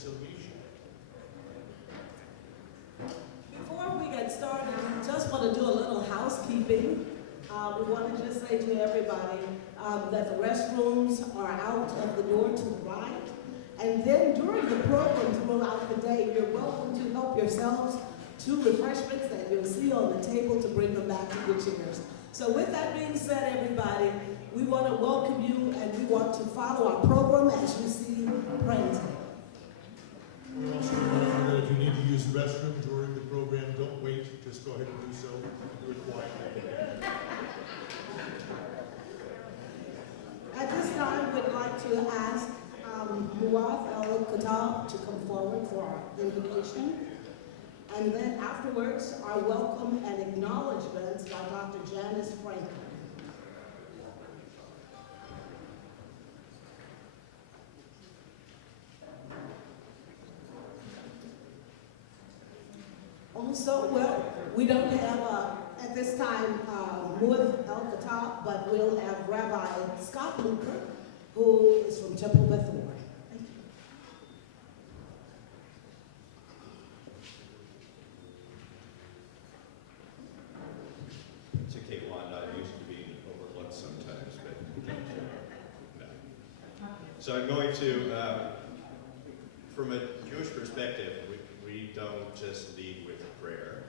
reconciliation. Before we get started, we just want to do a little housekeeping. We want to just say to everybody that the restrooms are out of the door to the right. And then during the program throughout the day, you're welcome to help yourselves to refreshments that you'll see on the table to bring them back to your chairs. So with that being said, everybody, we want to welcome you and we want to follow our program as you see printed. We also remember that if you need to use the restroom during the program, don't wait, just go ahead and do so. Do it quietly. At this time, we'd like to ask Muaf El-Khattab to come forward for our invocation. And then afterwards, our welcome and acknowledgments by Dr. Janice Franklin. Also, well, we don't have, at this time, Muaf El-Khattab, but we'll have Rabbi Scott Luker, who is from Temple Bethel. Thank you. It's a pt1, not used to being overlooked sometimes, but no. So I'm going to, from a Jewish perspective, we don't just lead with prayer.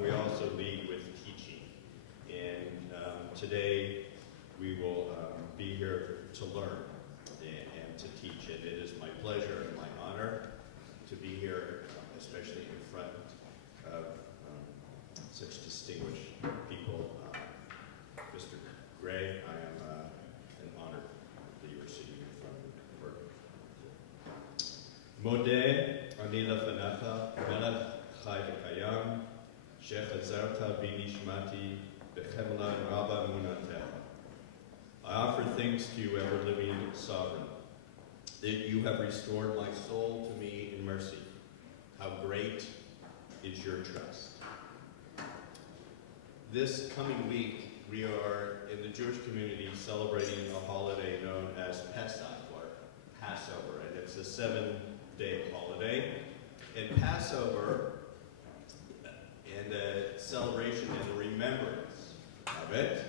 We also lead with teaching. And today we will be here to learn and to teach. And it is my pleasure and my honor to be here, especially in front of such distinguished people. Mr. Gray, I am an honor that you are sitting in front of me. Modeh ani lefanecha, melech chai v'kayam, shechazarta bi nishmati b'chemla rabba emunatecha. I offer thanks to you, ever-living sovereign, that you have restored my soul to me in mercy. How great is your trust. This coming week, we are in the Jewish community celebrating a holiday known as Pesach, or Passover, and it's a 7-day holiday. And Passover, and the celebration and the remembrance of it,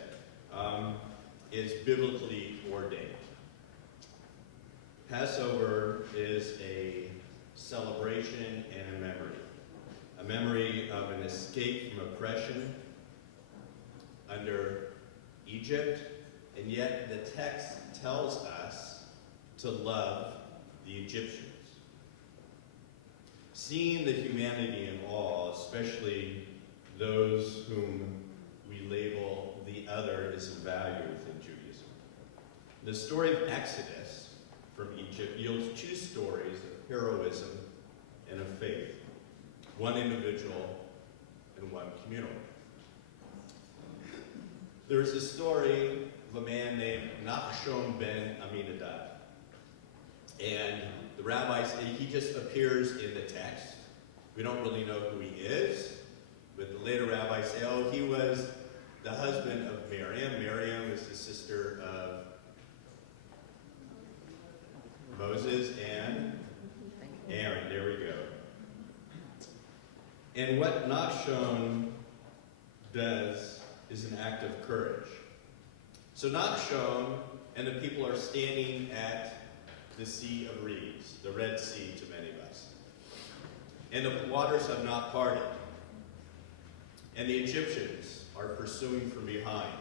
is biblically ordained. Passover is a celebration and a memory of an escape from oppression under Egypt, and yet the text tells us to love the Egyptians. Seeing the humanity in all, especially those whom we label the other, is of value within Judaism. The story of Exodus from Egypt yields two stories of heroism and of faith, one individual and one communal. There's a story of a man named Nachshon ben Aminadab. And the rabbis, he just appears in the text. We don't really know who he is, but the later rabbis say, oh, he was the husband of Miriam. Miriam is the sister of Moses and Aaron. There we go. And what Nachshon does is an act of courage. So Nachshon and the people are standing at the Sea of Reeds, the Red Sea to many of us. And the waters have not parted. And the Egyptians are pursuing from behind.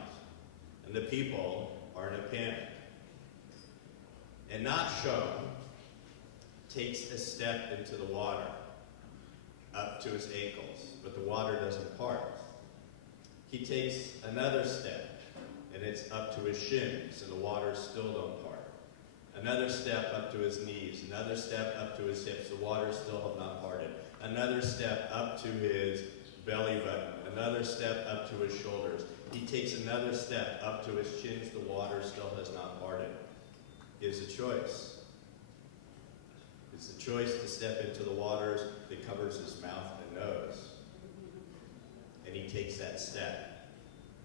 And the people are in a panic. And Nachshon takes a step into the water, up to his ankles, but the water doesn't part. He takes another step, and it's up to his shins, and the waters still don't part. Another step up to his knees, another step up to his hips, the waters still have not parted. Another step up to his belly button, another step up to his shoulders. He takes another step up to his shins, the water still has not parted. It's a choice. It's a choice to step into the waters that covers his mouth and nose. And he takes that step,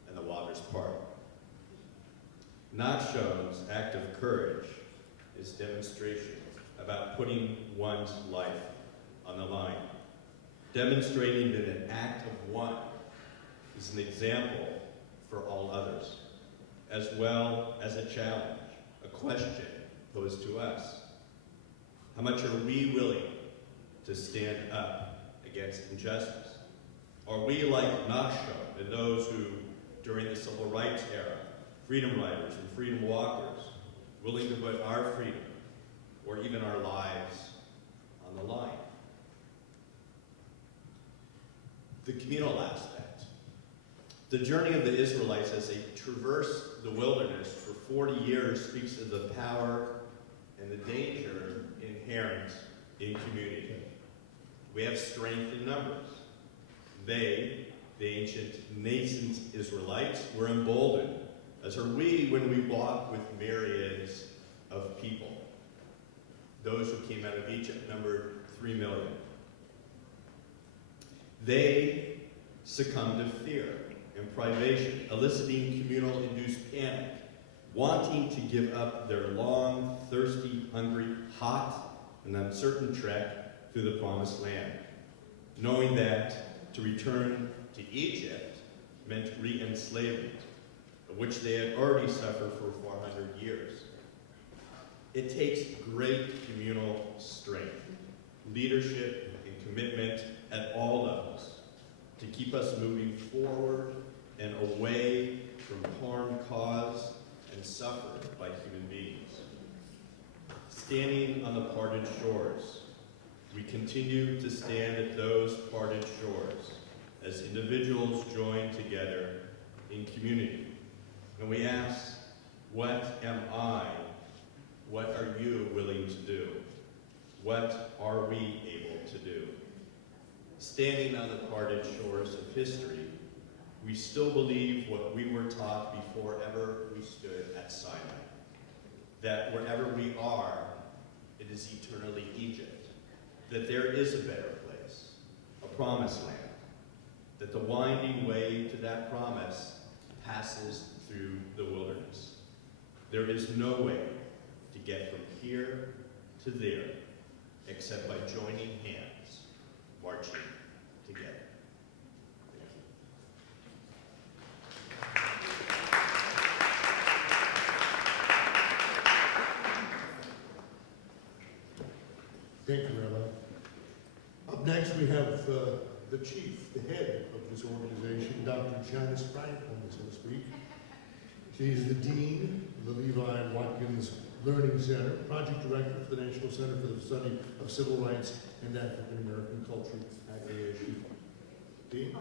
and the waters part. Nachshon's act of courage is demonstration about putting one's life on the line, demonstrating that an act of one is an example for all others, as well as a challenge, a question posed to us. How much are we willing to stand up against injustice? Are we like Nachshon and those who, during the civil rights era, freedom riders and freedom walkers, willing to put our freedom or even our lives on the line? The communal aspect. The journey of the Israelites as they traversed the wilderness for 40 years speaks of the power and the danger inherent in community. We have strength in numbers. They, the ancient nascent Israelites, were emboldened, as are we when we walk with myriads of people. Those who came out of Egypt numbered 3 million. They succumbed to fear and privation, eliciting communal-induced panic, wanting to give up their long, thirsty, hungry, hot, and uncertain trek through the Promised Land, knowing that to return to Egypt meant re-enslavement, of which they had already suffered for 400 years. It takes great communal strength, leadership, and commitment at all levels to keep us moving forward and away from harm caused and suffered by human beings. Standing on the parted shores, we continue to stand at those parted shores as individuals join together in community. And we ask, what am I? What are you willing to do? What are we able to do? Standing on the parted shores of history, we still believe what we were taught before ever we stood at Sinai, that wherever we are, it is eternally Egypt, that there is a better place, a promised land, that the winding way to that promise passes through the wilderness. There is no way to get from here to there except by joining hands, marching together. Thank you, Rabbi. Up next, we have the chief, the head of this organization, Dr. Janice Franklin, so to speak. She is the dean of the Levi Watkins Learning Center, project director for the National Center for the Study of Civil Rights and African American Culture at ASU. Dean?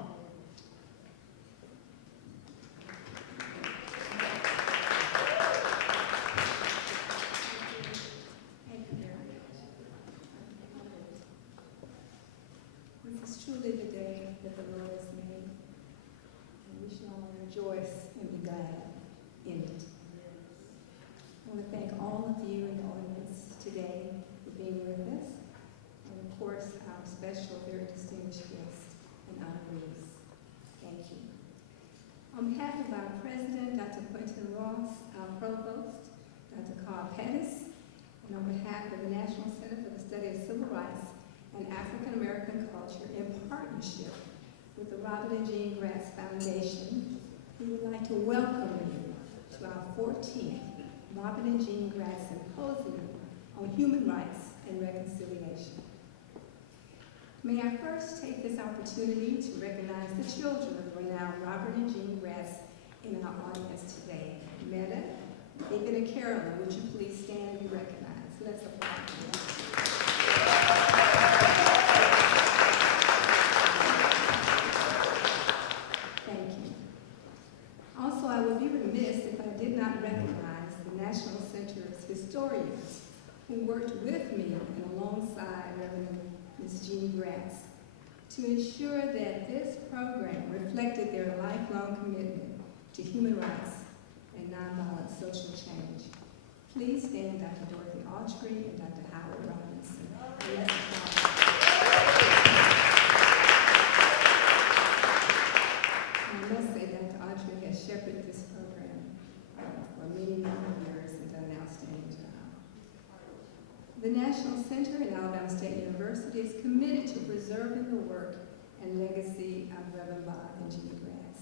This is truly the day that the Lord has made, and we shall rejoice and be glad in it. I want to thank all of you in the audience today for being with us, and of course our special, very distinguished guests and honorees. Thank you. On behalf of our president, Dr. Quentin Ross, our provost, Dr. Carl Pettis, and on behalf of the National Center for the Study of Civil Rights and African American Culture, in partnership with the Robert and Jean Greatz Foundation, we would like to welcome you to our 14th Robert and Jean Greatz Symposium on Human Rights and Reconciliation. May I first take this opportunity to recognize the children of the renowned Robert and Jean Greatz in our audience today. Meta, David, and Carolyn, would you please stand and be recognized? Let's applaud them. Thank you. Also, I would be remiss if I did not recognize the National Center's historians who worked with me and alongside Reverend Ms. Jean Greatz to ensure that this program reflected their lifelong commitment to human rights and nonviolent social change. Please stand, Dr. Dorothy Autry and Dr. Howard Robinson. And let's applaud. I must say Dr. Autry has shepherded this program for many years and done an outstanding job. The National Center at Alabama State University is committed to preserving the work and legacy of Reverend Bob and Jeannie Greatz,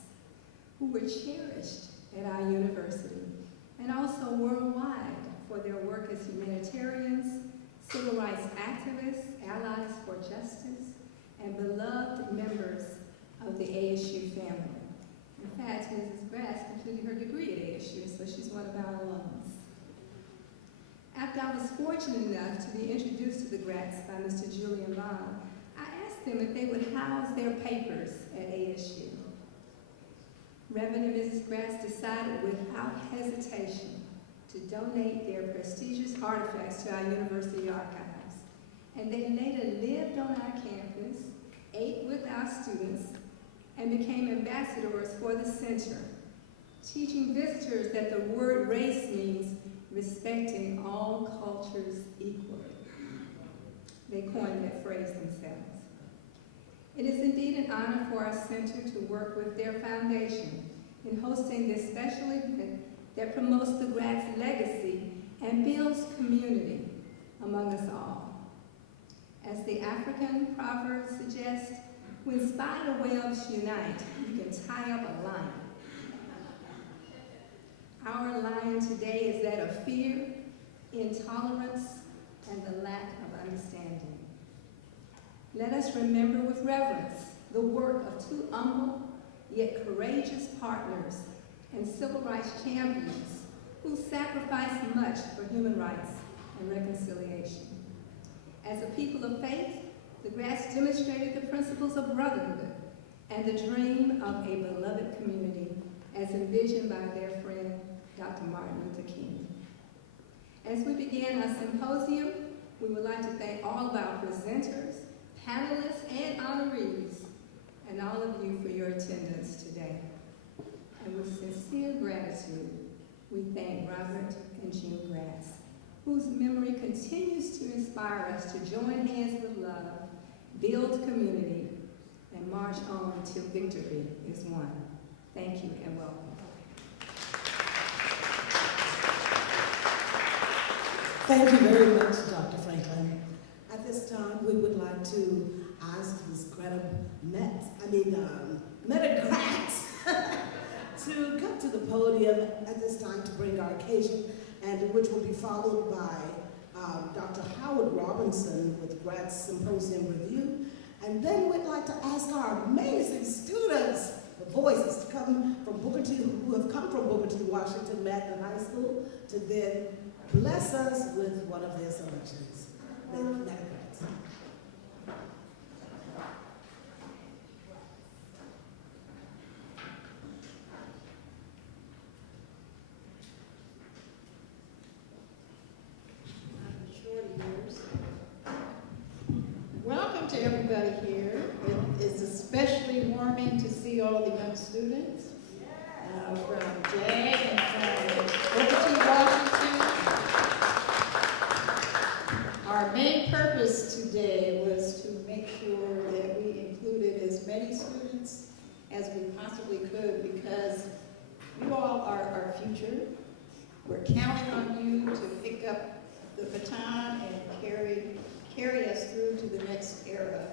who were cherished at our university and also worldwide for their work as humanitarians, civil rights activists, allies for justice, and beloved members of the ASU family. In fact, Mrs. Greatz completed her degree at ASU, so she's one of our alums. After I was fortunate enough to be introduced to the Greatz by Mr. Julian Vaughn, I asked them if they would house their papers at ASU. Reverend and Mrs. Greatz decided without hesitation to donate their prestigious artifacts to our university archives. And they later lived on our campus, ate with our students, and became ambassadors for the center, teaching visitors that the word race means respecting all cultures equally. They coined that phrase themselves. It is indeed an honor for our center to work with their foundation in hosting this special event that promotes the Greatz legacy and builds community among us all. As the African proverb suggests, when spider webs unite, you can tie up a lion. Our lion today is that of fear, intolerance, and the lack of understanding. Let us remember with reverence the work of two humble yet courageous partners and civil rights champions who sacrificed much for human rights and reconciliation. As a people of faith, the Greatz demonstrated the principles of brotherhood and the dream of a beloved community as envisioned by their friend, Dr. Martin Luther King. As we begin our symposium, we would like to thank all of our presenters, panelists, and honorees, and all of you for your attendance today. And with sincere gratitude, we thank Robert and Jean Greatz, whose memory continues to inspire us to join hands with love, build community, and march on until victory is won. Thank you and welcome. Thank you very much, Dr. Franklin. At this time, we would like to ask Ms. Meta Greatz to come to the podium at this time to bring our occasion, and which will be followed by Dr. Howard Robinson with Greatz Symposium Review. And then we'd like to ask our amazing students, the voices, to come from Booker T, who have come from Booker T. Washington Magnet High School, to then bless us with one of their selections. Meta Greatz. Welcome to everybody here. It is especially warming to see all the young students from JAG and from Booker T. Washington. Our main purpose today was to make sure that we included as many students as we possibly could, because you all are our future. We're counting on you to pick up the baton and carry us through to the next era.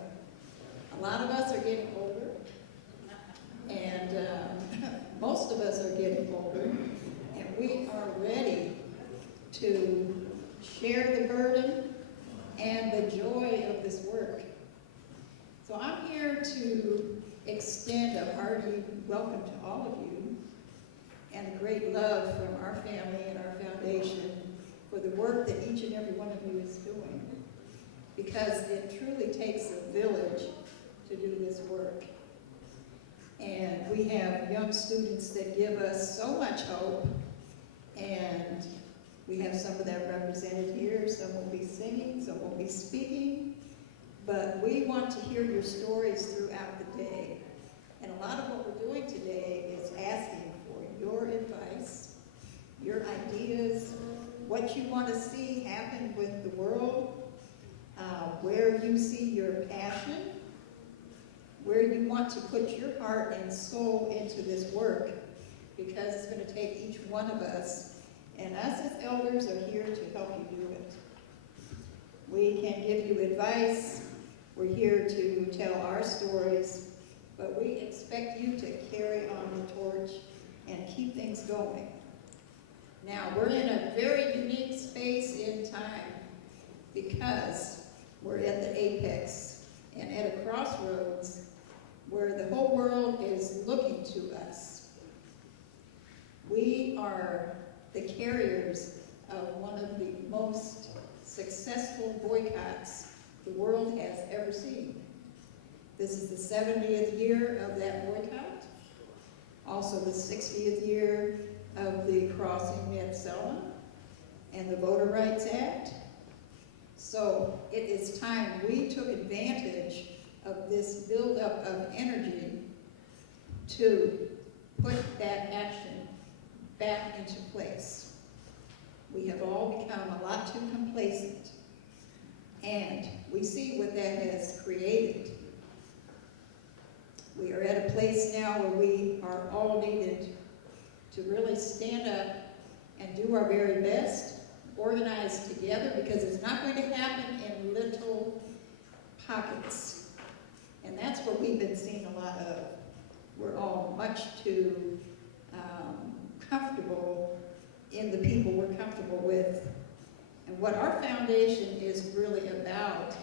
A lot of us are getting older, and most of us are getting older, and we are ready to share the burden and the joy of this work. So I'm here to extend a hearty welcome to all of you and a great love from our family and our foundation for the work that each and every one of you is doing, because it truly takes a village to do this work. And we have young students that give us so much hope, and we have some of them represented here. Some will be singing, some will be speaking, but we want to hear your stories throughout the day. And a lot of what we're doing today is asking for your advice, your ideas, what you want to see happen with the world, where you see your passion, where you want to put your heart and soul into this work, because it's going to take each one of us, and us as elders are here to help you do it. We can give you advice. We're here to tell our stories, but we expect you to carry on the torch and keep things going. Now, we're in a very unique space in time because we're at the apex and at a crossroads where the whole world is looking to us. We are the carriers of one of the most successful boycotts the world has ever seen. This is the 70th year of that boycott, also the 60th year of the crossing at Selma and the Voter Rights Act. So it is time we took advantage of this buildup of energy to put that action back into place. We have all become a lot too complacent, and we see what that has created. We are at a place now where we are all needed to really stand up and do our very best, organize together, because it's not going to happen in little pockets. And that's what we've been seeing a lot of. We're all much too comfortable in the people we're comfortable with. And what our foundation is really about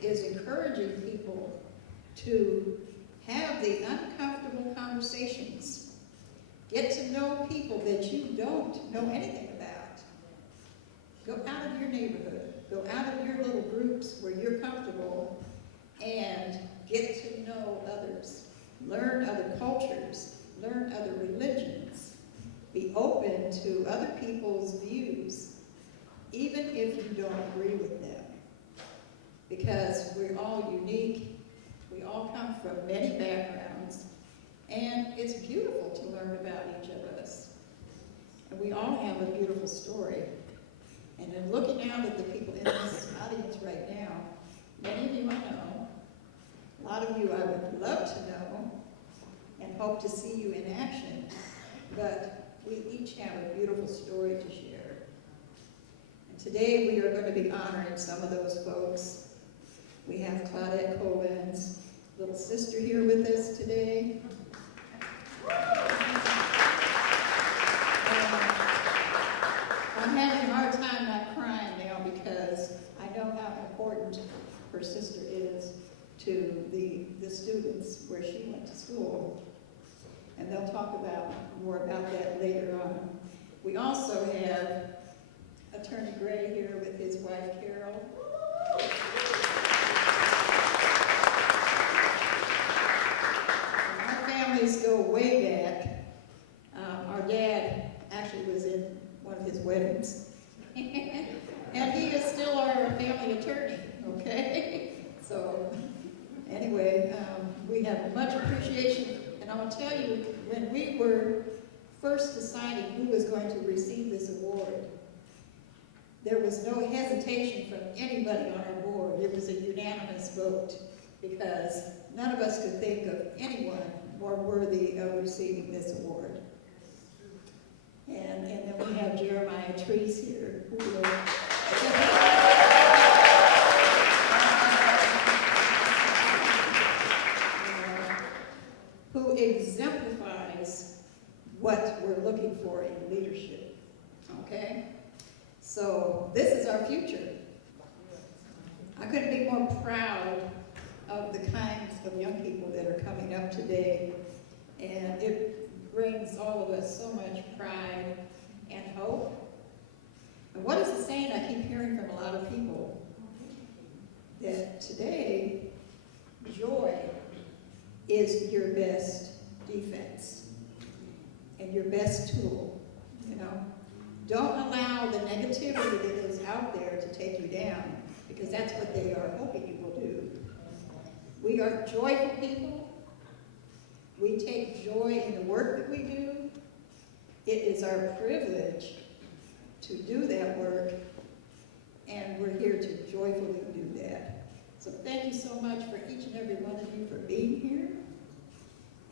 is encouraging people to have the uncomfortable conversations. Get to know people that you don't know anything about. Go out of your neighborhood. Go out of your little groups where you're comfortable and get to know others. Learn other cultures. Learn other religions. Be open to other people's views, even if you don't agree with them. Because we're all unique. We all come from many backgrounds. And it's beautiful to learn about each of us. And we all have a beautiful story. And in looking out at the people in this audience right now, many of you I know, a lot of you I would love to know, and hope to see you in action, but we each have a beautiful story to share. And today we are going to be honoring some of those folks. We have Claudette Coleman's little sister here with us today. I'm having a hard time not crying now because I know how important her sister is to the students where she went to school. And they'll talk more about that later on. We also have Attorney Gray here with his wife, Carol. Our families go way back. Our dad actually was in one of his weddings. And he is still our family attorney, okay? So anyway, we have much appreciation. And I will tell you, when we were first deciding who was going to receive this award, there was no hesitation from anybody on our board. It was a unanimous vote because none of us could think of anyone more worthy of receiving this award. And then we have Jeremiah Trees here, who exemplifies what we're looking for in leadership, okay? So this is our future. I couldn't be more proud of the kinds of young people that are coming up today, and it brings all of us so much pride and hope. And what is the saying I keep hearing from a lot of people? That today, joy is your best defense and your best tool, you know. Don't allow the negativity that is out there to take you down, because that's what they are hoping you will do. We are joyful people. We take joy in the work that we do. It is our privilege to do that work, and we're here to joyfully do that. So thank you so much for each and every one of you for being here.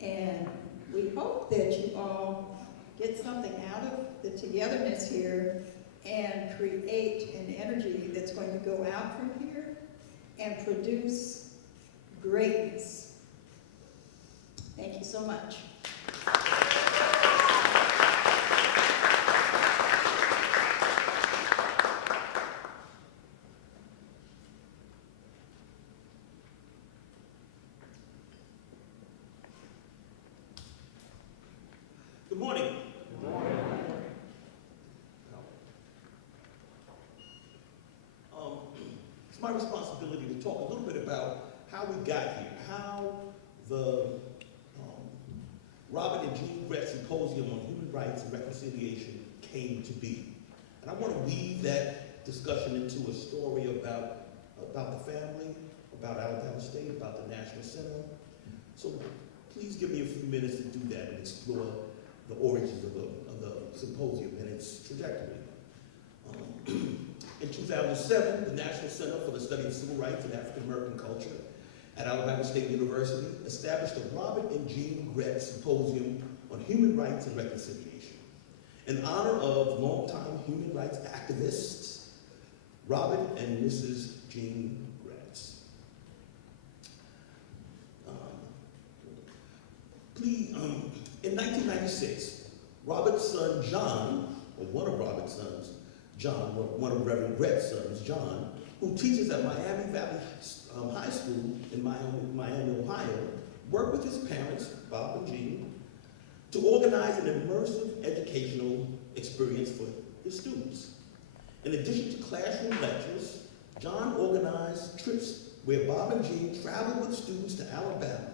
And we hope that you all get something out of the togetherness here and create an energy that's going to go out from here and produce greatness. Thank you so much. Good morning. Good morning. It's my responsibility to talk a little bit about how we got here, how the Robert and Jean Greatz Symposium on Human Rights and Reconciliation came to be. And I want to weave that discussion into a story about the family, about Alabama State, about the National Center. So please give me a few minutes to do that and explore the origins of the symposium and its trajectory. In 2007, the National Center for the Study of Civil Rights and African American Culture at Alabama State University established the Robert and Jean Greatz Symposium on Human Rights and Reconciliation in honor of longtime human rights activists, Robert and Mrs. Jean Greatz. In 1996, Robert's son John, or one of Robert's sons, John, one of Reverend Gretz's sons, John, who teaches at Miami Valley High School in Miami, Ohio, worked with his parents, Bob and Jean, to organize an immersive educational experience for his students. In addition to classroom lectures, John organized trips where Bob and Jean traveled with students to Alabama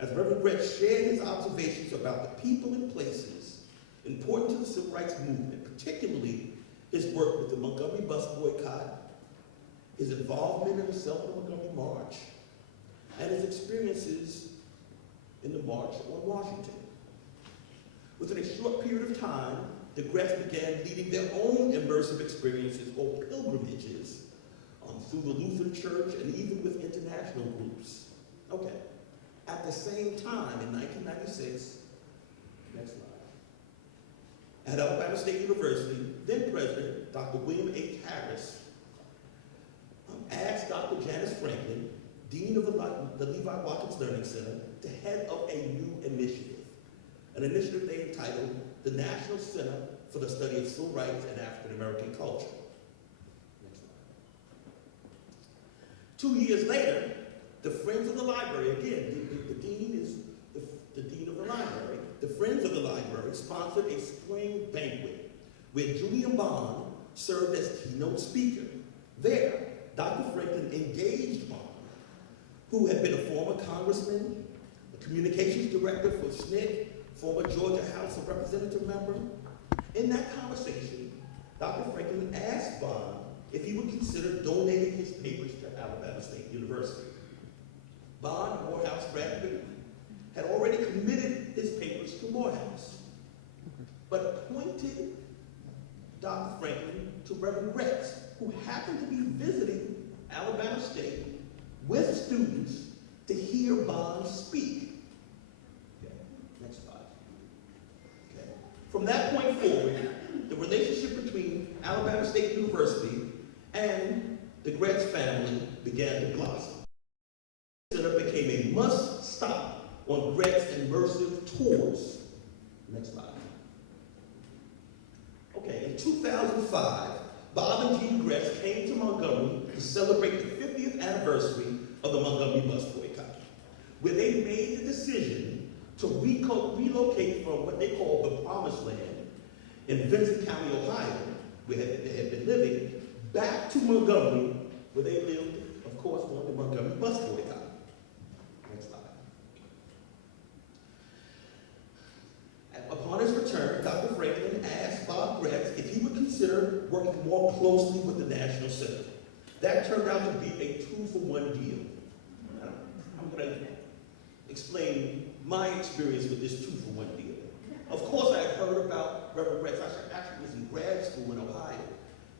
as Reverend Greatz shared his observations about the people and places important to the civil rights movement, particularly his work with the Montgomery bus boycott, his involvement in the Selma Montgomery March, and his experiences in the March on Washington. Within a short period of time, the Gretz's began leading their own immersive experiences or pilgrimages through the Lutheran Church and even with international groups. Okay. At the same time, in 1996, next slide, at Alabama State University, then President Dr. William H. Harris asked Dr. Janice Franklin, Dean of the Levi Watkins Learning Center, to head up a new initiative, an initiative they entitled the National Center for the Study of Civil Rights and African American Culture. Next slide. 2 years later, the Friends of the Library, again, the dean is the dean of the library. The Friends of the Library sponsored a spring banquet where Julian Bond served as keynote speaker. There, Dr. Franklin engaged Bond, who had been a former congressman, a communications director for SNCC, former Georgia House of Representative member. In that conversation, Dr. Franklin asked Bond if he would consider donating his papers to Alabama State University. Bond, Morehouse graduate, had already committed his papers to Morehouse, but pointed Dr. Franklin to Reverend Greatz, who happened to be visiting Alabama State with students to hear Bond speak. Okay, next slide. Okay. From that point forward, the relationship between Alabama State University and the Greatz family began to blossom. The center became a must-stop on Greatz immersive tours. Next slide. Okay, in 2005, Bob and Jean Greatz came to Montgomery to celebrate the 50th anniversary of the Montgomery bus boycott, where they made the decision to relocate from what they call the Promised Land in Vincent County, Ohio, where they had been living, back to Montgomery, where they lived, of course, during the Montgomery bus boycott. Next slide. Upon his return, Dr. Franklin asked Bob Greitz if he would consider working more closely with the National Center. That turned out to be a 2-for-1 deal. I'm going to explain my experience with this 2-for-1 deal. Of course, I had heard about Reverend Greitz. I actually was in grad school in Ohio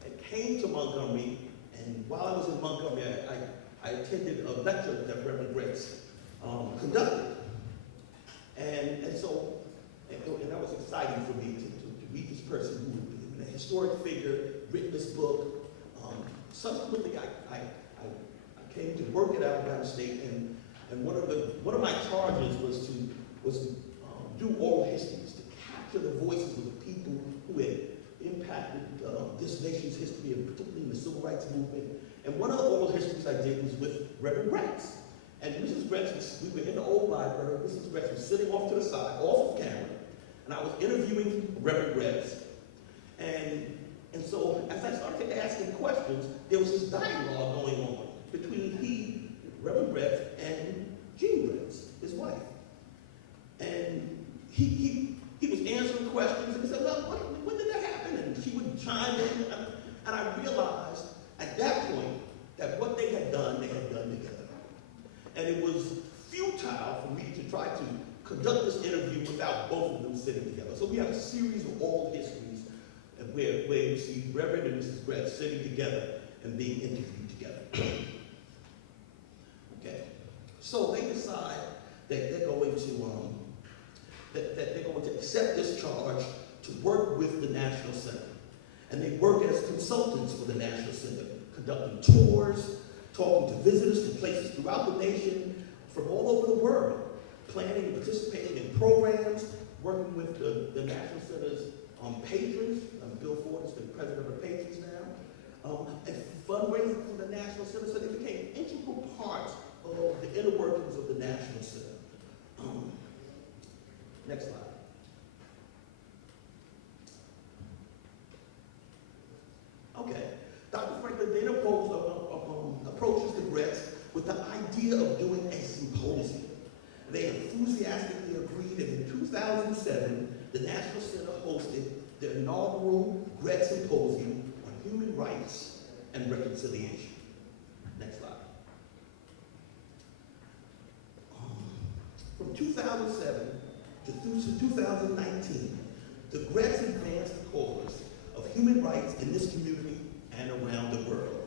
and came to Montgomery, and while I was in Montgomery, I attended a lecture that Reverend Greitz conducted. And that was exciting for me to meet this person who had been a historic figure, written this book. Subsequently, I came to work at Alabama State, and one of my charges was to do oral histories, to capture the voices of the people who had impacted this nation's history, and particularly in the civil rights movement. And one of the oral histories I did was with Reverend Greatz. And Mrs. Greatz, we were in the old library, Mrs. Greatz was sitting off to the side, off of camera, and I was interviewing Reverend Greatz. And so as I started asking questions, there was this dialogue going on between Reverend Greatz, and Jean Greatz, his wife. And he was answering questions, and he said, well, when did that happen? And she would chime in, and I realized at that point that what they had done together. And it was futile for me to try to conduct this interview without both of them sitting together. So we have a series of oral histories where you see Reverend and Mrs. Greatz sitting together and being interviewed together. Okay, so they decide that they're going to accept this charge to work with the National Center. And they work as consultants for the National Center, conducting tours, talking to visitors to places throughout the nation, from all over the world, planning and participating in programs, working with the National Center's patrons. Bill Ford is the president of the patrons now, and fundraising for the National Center. So they became integral parts of the inner workings of the National Center. Next slide. Okay, Dr. Franklin then approaches the Greatz with the idea of doing a symposium. They enthusiastically agreed, and in 2007, the National Center hosted the inaugural Greatz Symposium on Human Rights and Reconciliation. Next slide. From 2007 to 2019, the Greatz advanced the cause of human rights in this community and around the world.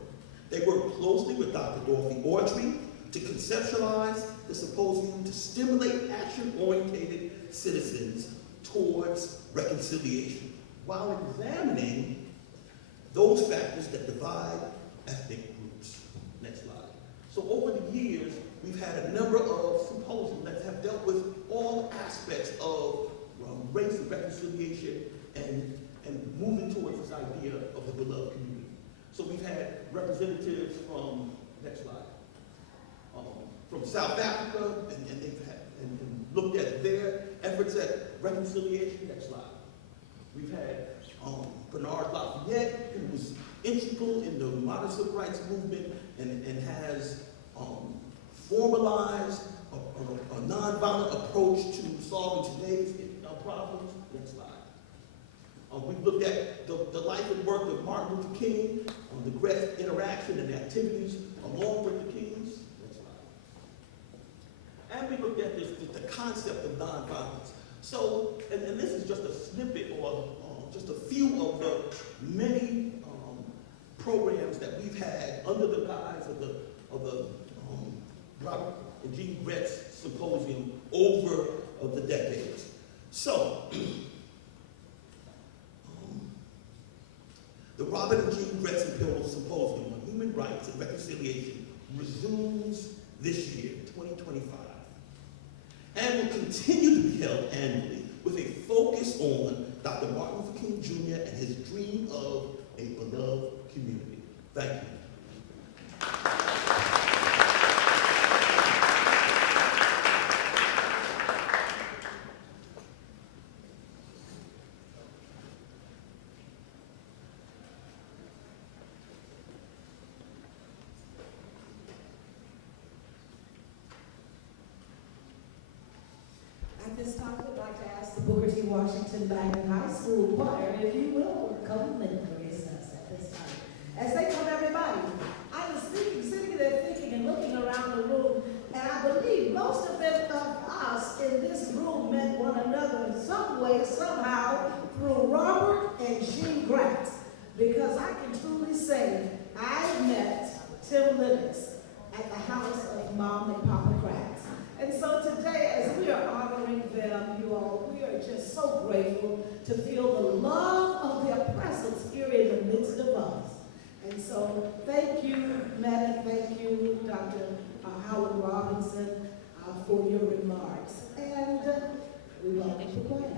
They worked closely with Dr. Dorothy Autry to conceptualize the symposium to stimulate action-oriented citizens towards reconciliation, while examining those factors that divide ethnic groups. Next slide. So over the years, we've had a number of symposiums that have dealt with all aspects of race and reconciliation and moving towards this idea of the beloved community. So we've had representatives from, next slide, from South Africa, and they've had and looked at their efforts at reconciliation. Next slide. We've had Bernard Lafayette, who was integral in the modern civil rights movement and has formalized a nonviolent approach to solving today's problems. Next slide. We've looked at the life and work of Martin Luther King, the Greatz interaction and activities along with the Kings. Next slide. And we looked at the concept of nonviolence. So, and this is just a snippet or just a few of the many programs that we've had under the guise of the Robert and Jean Greatz Symposium over the decades. So, the Robert and Jean Greatz Symposium on Human Rights and Reconciliation resumes this year, 2025, and will continue to be held annually with a focus on Dr. Martin Luther King Jr. and his dream of a beloved community. Thank you. At this time, I'd like to ask the Booker T. Washington Magnet High School choir, if you will, come and grace us at this time. As they come, everybody, I was sitting there thinking and looking around the room, and I believe most of us in this room met one another in some way, somehow, through Robert and Jean Greatz, because I can truly say I met Tim Lennox at the house of Mom and Papa Greatz. And so today, as we are honoring them, you all, we are just so grateful to feel the love of their presence here And so thank you, Madam, thank you, Dr. Howard Robinson, for your remarks. And we welcome the choir.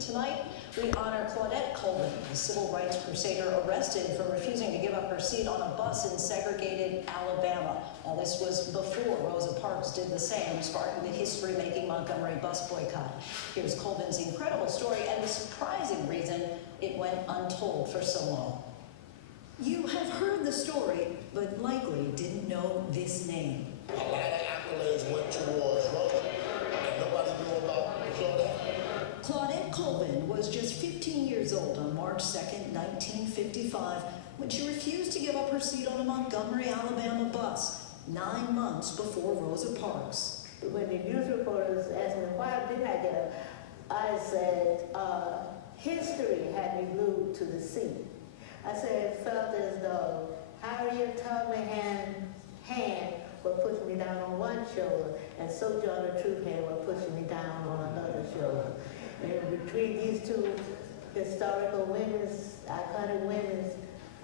Tonight, we honor Claudette Colvin, a civil rights crusader arrested for refusing to give up her seat on a bus in segregated Alabama. Now, this was before Rosa Parks did the same, sparking the history-making Montgomery bus boycott. Here's Colvin's incredible story and the surprising reason it went untold for so long. You have heard the story, but likely didn't know this name. A lot of accolades went towards Rosa, and nobody knew about Claudette. Claudette Colvin was just 15 years old on March 2nd, 1955, when she refused to give up her seat on a Montgomery, Alabama bus, 9 months before Rosa Parks. When the news reporters asked me, why did I get up? I said, history had me glued to the seat. I said, it felt as though Harriet Tubman hand were pushing me down on one shoulder, and Sojourner Truth hand were pushing me down on another shoulder. And between these two historical women's, iconic women's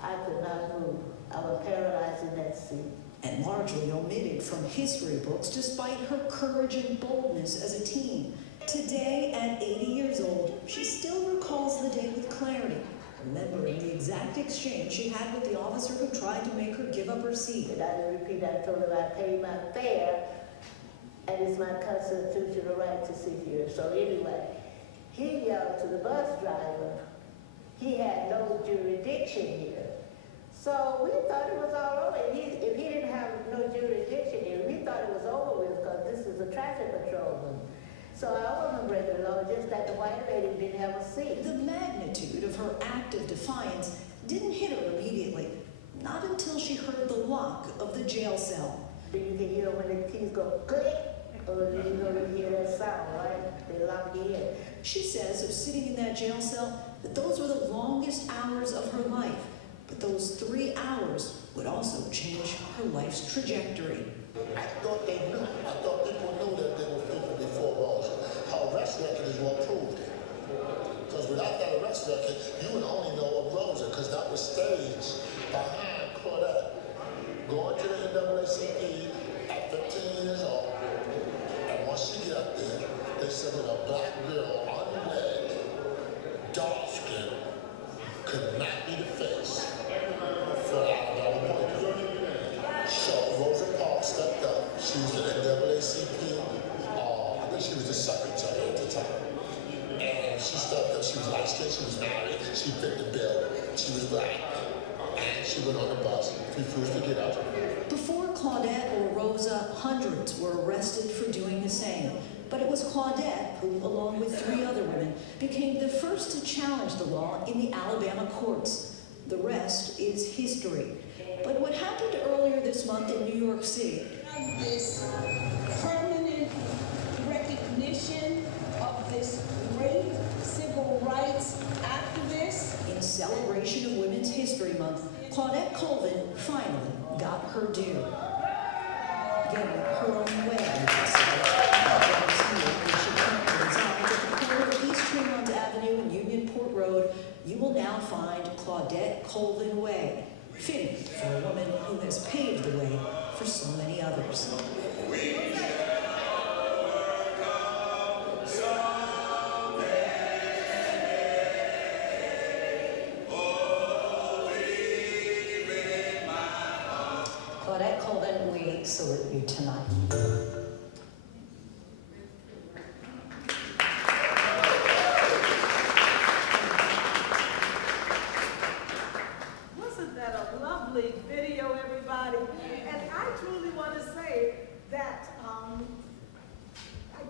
I could not move. I was paralyzed in that seat. And largely omitted from history books despite her courage and boldness as a teen. Today, at 80 years old, she still recalls the day with clarity, remembering the exact exchange she had with the officer who tried to make her give up her seat. And I didn't repeat, I told him I paid my fare, and it's my constitutional right to sit here. So anyway, he yelled to the bus driver, he had no jurisdiction here. So we thought it was all over. If he didn't have no jurisdiction here, we thought it was over with because this is a traffic patrolman. So I wasn't breaking the law, just that the white lady didn't have a seat. The magnitude of her act of defiance didn't hit her immediately, not until she heard the lock of the jail cell. You can hear when the keys go click, or you can hear that sound, right? They lock you in. She says of sitting in that jail cell that those were the longest hours of her life, but those 3 hours would also change her life's trajectory. I thought they knew. I thought people knew that they were people before Rosa. Her arrest record is what proved it. Because without that arrest record, you would only know of Rosa, because that was staged behind Claudette. Going to the NAACP at 15 years old, and once she get up there, they said that a black girl, unwed, dark skin, could not be the face for Alabama boycott. So Rosa Parks stepped up. She was the NAACP, I think she was the secretary at the time. And she stepped up. She was light-skinned, she was married, she fit the bill, she was black. And she went on the bus, refused to get up. Before Claudette or Rosa, hundreds were arrested for doing the same. But it was Claudette who, along with 3 other women, became the first to challenge the law in the Alabama courts. The rest is history. But what happened earlier this month in New York City, This permanent recognition of this great civil rights activist. in celebration of Women's History Month, Claudette Colvin finally got her due. Getting her own way, at the corner of East Tremont Avenue and Unionport Road, you will now find Claudette Colvin Way, fitting for a woman who has paved the way for so many others. Claudette Colvin, we salute you tonight. Wasn't that a lovely video, everybody? And I truly want to say that I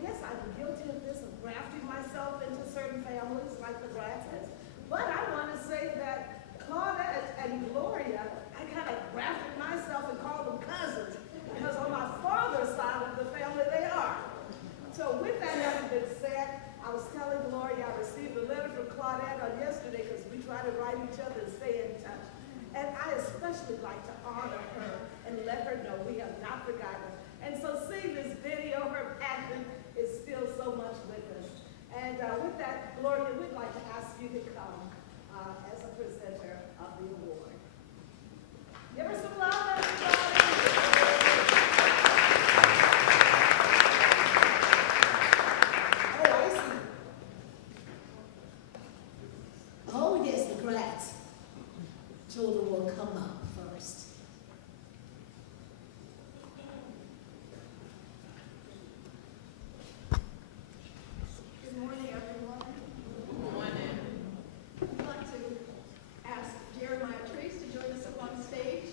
guess I'm guilty of this, of grafting myself into certain families like the Gretz's. But I want to say that Claudette and Gloria, I kind of grafted myself and called them cousins, because on my father's side of the family they are. So with that having been said, I was telling Gloria I received a letter from Claudette on yesterday because we try to write each other and stay in touch. And I especially like to honor her and let her know we have not forgotten. And so seeing this video, her passion is still so much with us. And with that, Gloria, we'd like to ask you to come as a presenter of the award. Give her some love, everybody. Oh, I see. Oh, yes, the Greatz children will come up first. Good morning, everyone. Good morning. I'd like to ask Jeremiah Treese to join us up on stage.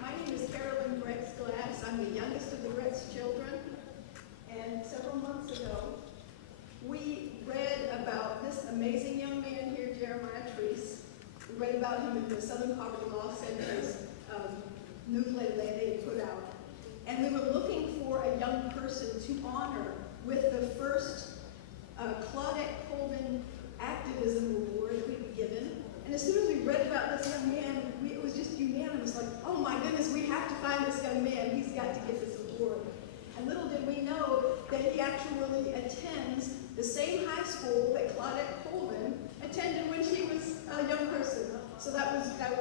My name is Carolyn Greatz Glass. I'm the youngest of the Greatz children. And several months ago, we read about this amazing young man here, Jeremiah Treese. We read about him in the Southern Poverty Law Center's newsletter that they had put out. And we were looking for a young person to honor with the first Claudette Colvin Activism Award that we were given. And as soon as we read about this young man, it was just unanimous, like, oh my goodness, we have to find this young man. He's got to get this award. And little did we know that he actually attends the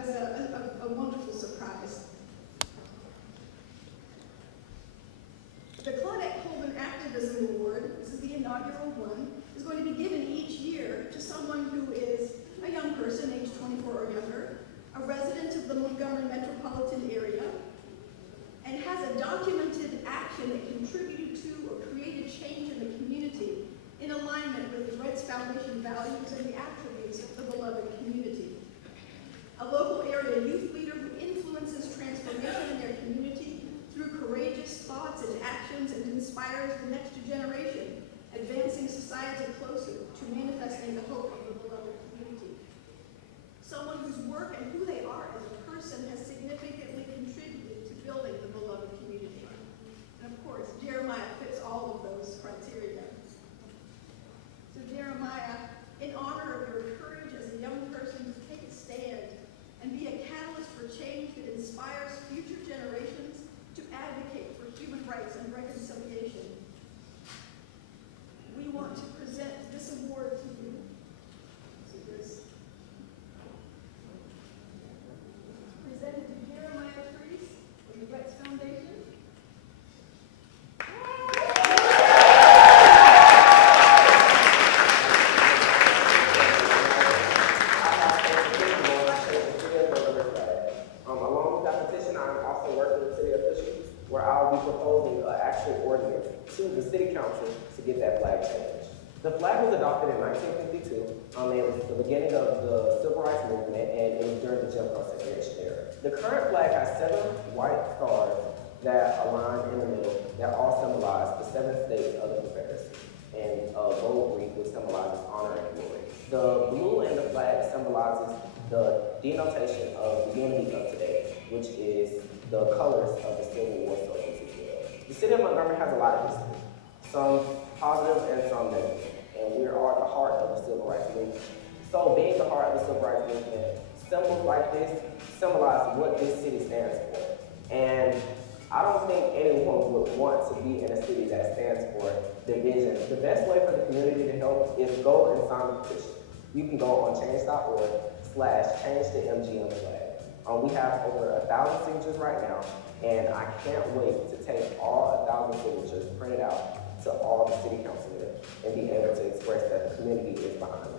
was a wonderful surprise. The Claudette Colvin Activism Award, this is the inaugural one, is going to be given each year to someone who is a young person, age 24 or younger, a resident of the Montgomery metropolitan area, and has a documented action that contributed to or created change in the community in alignment with the Greatz Foundation values and the attributes of the beloved community. A local area youth leader who influences transformation in their community through courageous thoughts and actions and inspires the next generation, advancing society closer to manifesting the hope of the beloved community. Someone whose work and who they are as a person has significantly contributed to building the beloved community. And of course, Jeremiah fits all of those criteria. So Jeremiah, in honor of your courage as a young person to take a stand and be a catalyst for change that inspires future generations to advocate for human rights and reconciliation, we want to present this award to you. So this presented to Jeremiah Priest of the Greatz Foundation. Along with that petition, I'm also working with city officials where I'll be proposing an actual ordinance to the city council to get that flag changed. The flag was adopted in 1952. It was the beginning of the civil rights movement, and it was during the Jim Crow segregation era. The current flag has 7 white stars that align in the middle that all symbolize the 7 states of the Confederacy, and gold green, which symbolizes honor and glory. The blue in the flag symbolizes the denotation of the unity of today, which is the colors of the Civil War soldiers as well. The city of Montgomery has a lot of history, some positive and some negative, and we are the heart of the civil rights movement. So being the heart of the civil rights movement, symbols like this symbolize what this city stands for. And I don't think anyone would want to be in a city that stands for division. The best way for the community to help is go and sign the petition. You can go on change.org/change the MGM flag. We have over 1,000 signatures right now, and I can't wait to take all 1,000 signatures, print it out to all the city councilmen, and be able to express that the community is behind me.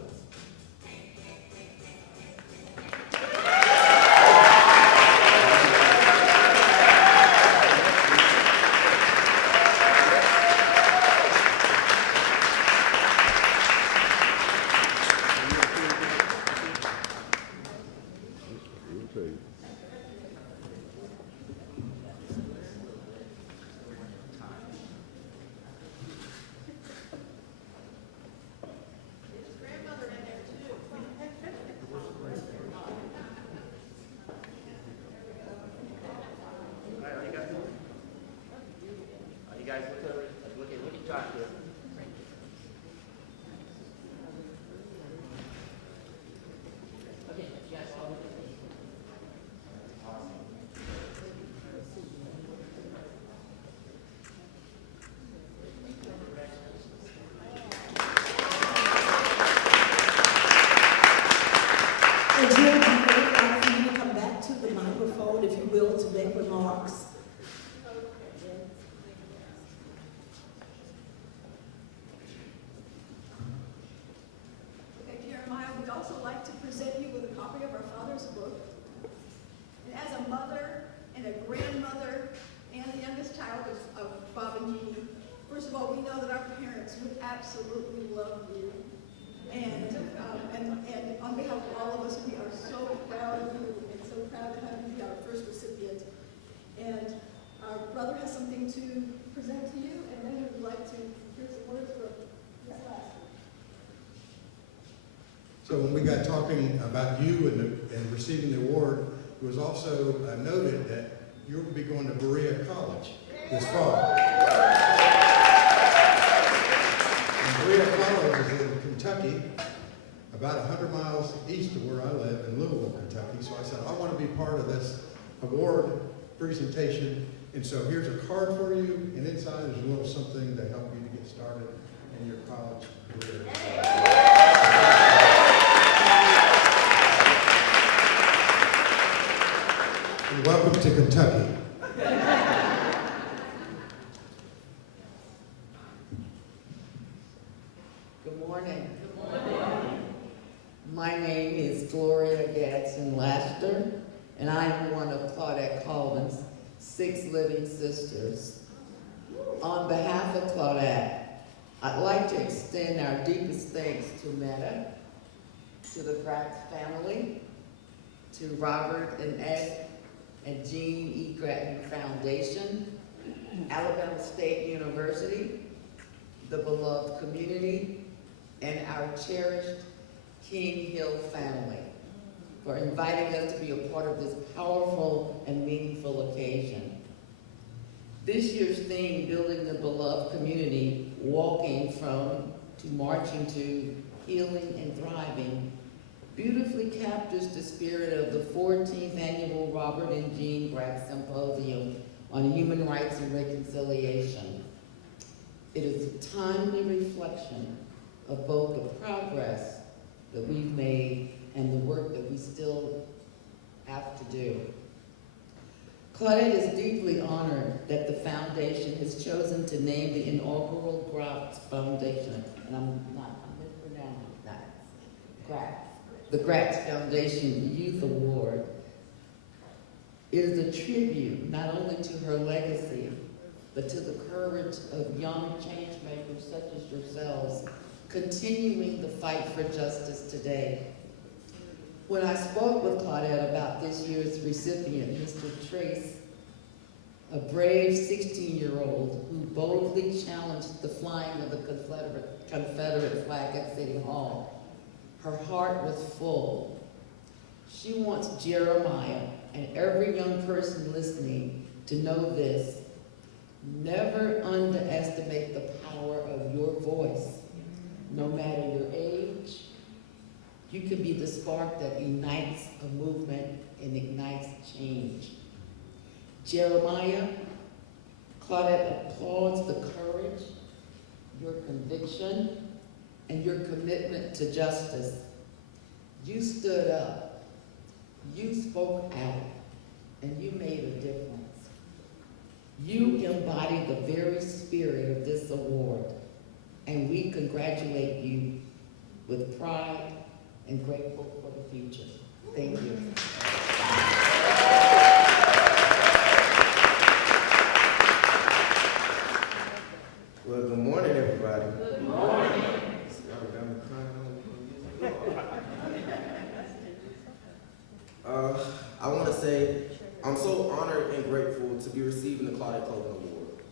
Absolutely love you. And on behalf of all of us, we are so proud of you and so proud to have you be our first recipient. And our brother has something to present to you, and then we would like to hear some words from his class. So when we got talking about you and receiving the award, it was also noted that you'll be going to Berea College this fall. Berea College is in Kentucky, about 100 miles east of where I live in Louisville, Kentucky. So I said, I want to be part of this award presentation. And so here's a card for you, and inside there's a little something to help you to get started in your college career. morning. My name is Gloria Gadsden Laster, and I am one of Claudette Colvin's 6 living sisters. On behalf of Claudette, I'd like to extend our deepest thanks to Meta, to the Greatz family, to Robert and Ed and Jean E. Grattan Foundation, Alabama State University, the beloved community, and our cherished King Hill family for inviting us to be a part of this powerful and meaningful occasion. This year's theme, Building the Beloved Community, Walking From to Marching to Healing and Thriving, beautifully captures the spirit of the 14th annual Robert and Jean Greatz Symposium on Human Rights and Reconciliation. It is a timely reflection of both the progress that we've made and the work that we still have to do. Claudette is deeply honored that the foundation has chosen to name the inaugural Greatz Foundation, and I'm mispronouncing that, Greitz. The Greatz Foundation Youth Award is a tribute not only to her legacy, but to the courage of young change makers such as yourselves, continuing the fight for justice today. When I spoke with Claudette about this year's recipient, Mr. Trace, a brave 16-year-old who boldly challenged the flying of the Confederate flag at City Hall, her heart was full. She wants Jeremiah and every young person listening to know this: never underestimate the power of your voice. No matter your age, you can be the spark that ignites a movement and ignites change. Jeremiah, Claudette applauds the courage, your conviction, and your commitment to justice. You stood up, you spoke out, and you made a difference. You embody the very spirit of this award, and we congratulate you with pride and grateful for the future. Thank you. Well, good morning, everybody. Good morning. Y'all got me crying on. I want to say I'm so honored and grateful to be receiving the Claudette Colvin Award.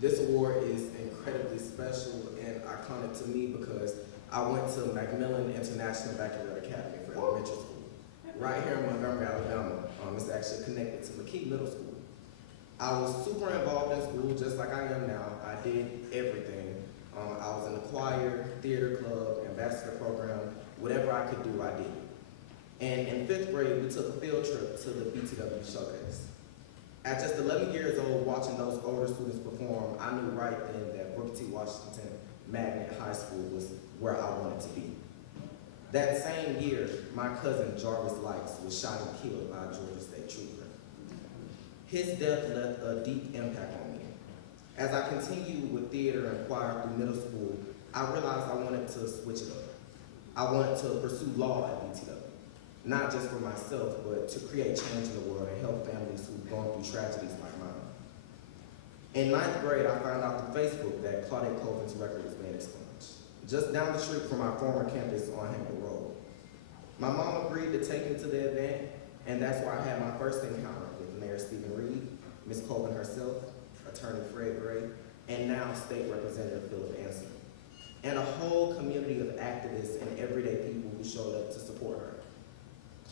This award is incredibly special and iconic to me because I went to Macmillan International Baccalaureate Academy for elementary school, right here in Montgomery, Alabama. It's actually connected to McKee Middle School. I was super involved in school, just like I am now. I did everything. I was in the choir, theater club, ambassador program, whatever I could do, I did. And in 5th grade, we took a field trip to the BTW showcase. At just 11 years old, watching those older students perform, I knew right then that Booker T. Washington Magnet High School was where I wanted to be. That same year, my cousin Jarvis Lights was shot and killed by a Georgia State trooper. His death left a deep impact on me. As I continued with theater and choir through middle school, I realized I wanted to switch it up. I wanted to pursue law at BTW, not just for myself, but to create change in the world and help families who've gone through tragedies like mine. In 9th grade, I found out through Facebook that Claudette Colvin's record was being expunged, just down the street from our former campus on Hampton Road. My mom agreed to take me to the event, and that's where I had my first encounter with Mayor Stephen Reed, Ms. Colvin herself, Attorney Fred Gray, and now State Representative Philip Anson, and a whole community of activists and everyday people who showed up to support her.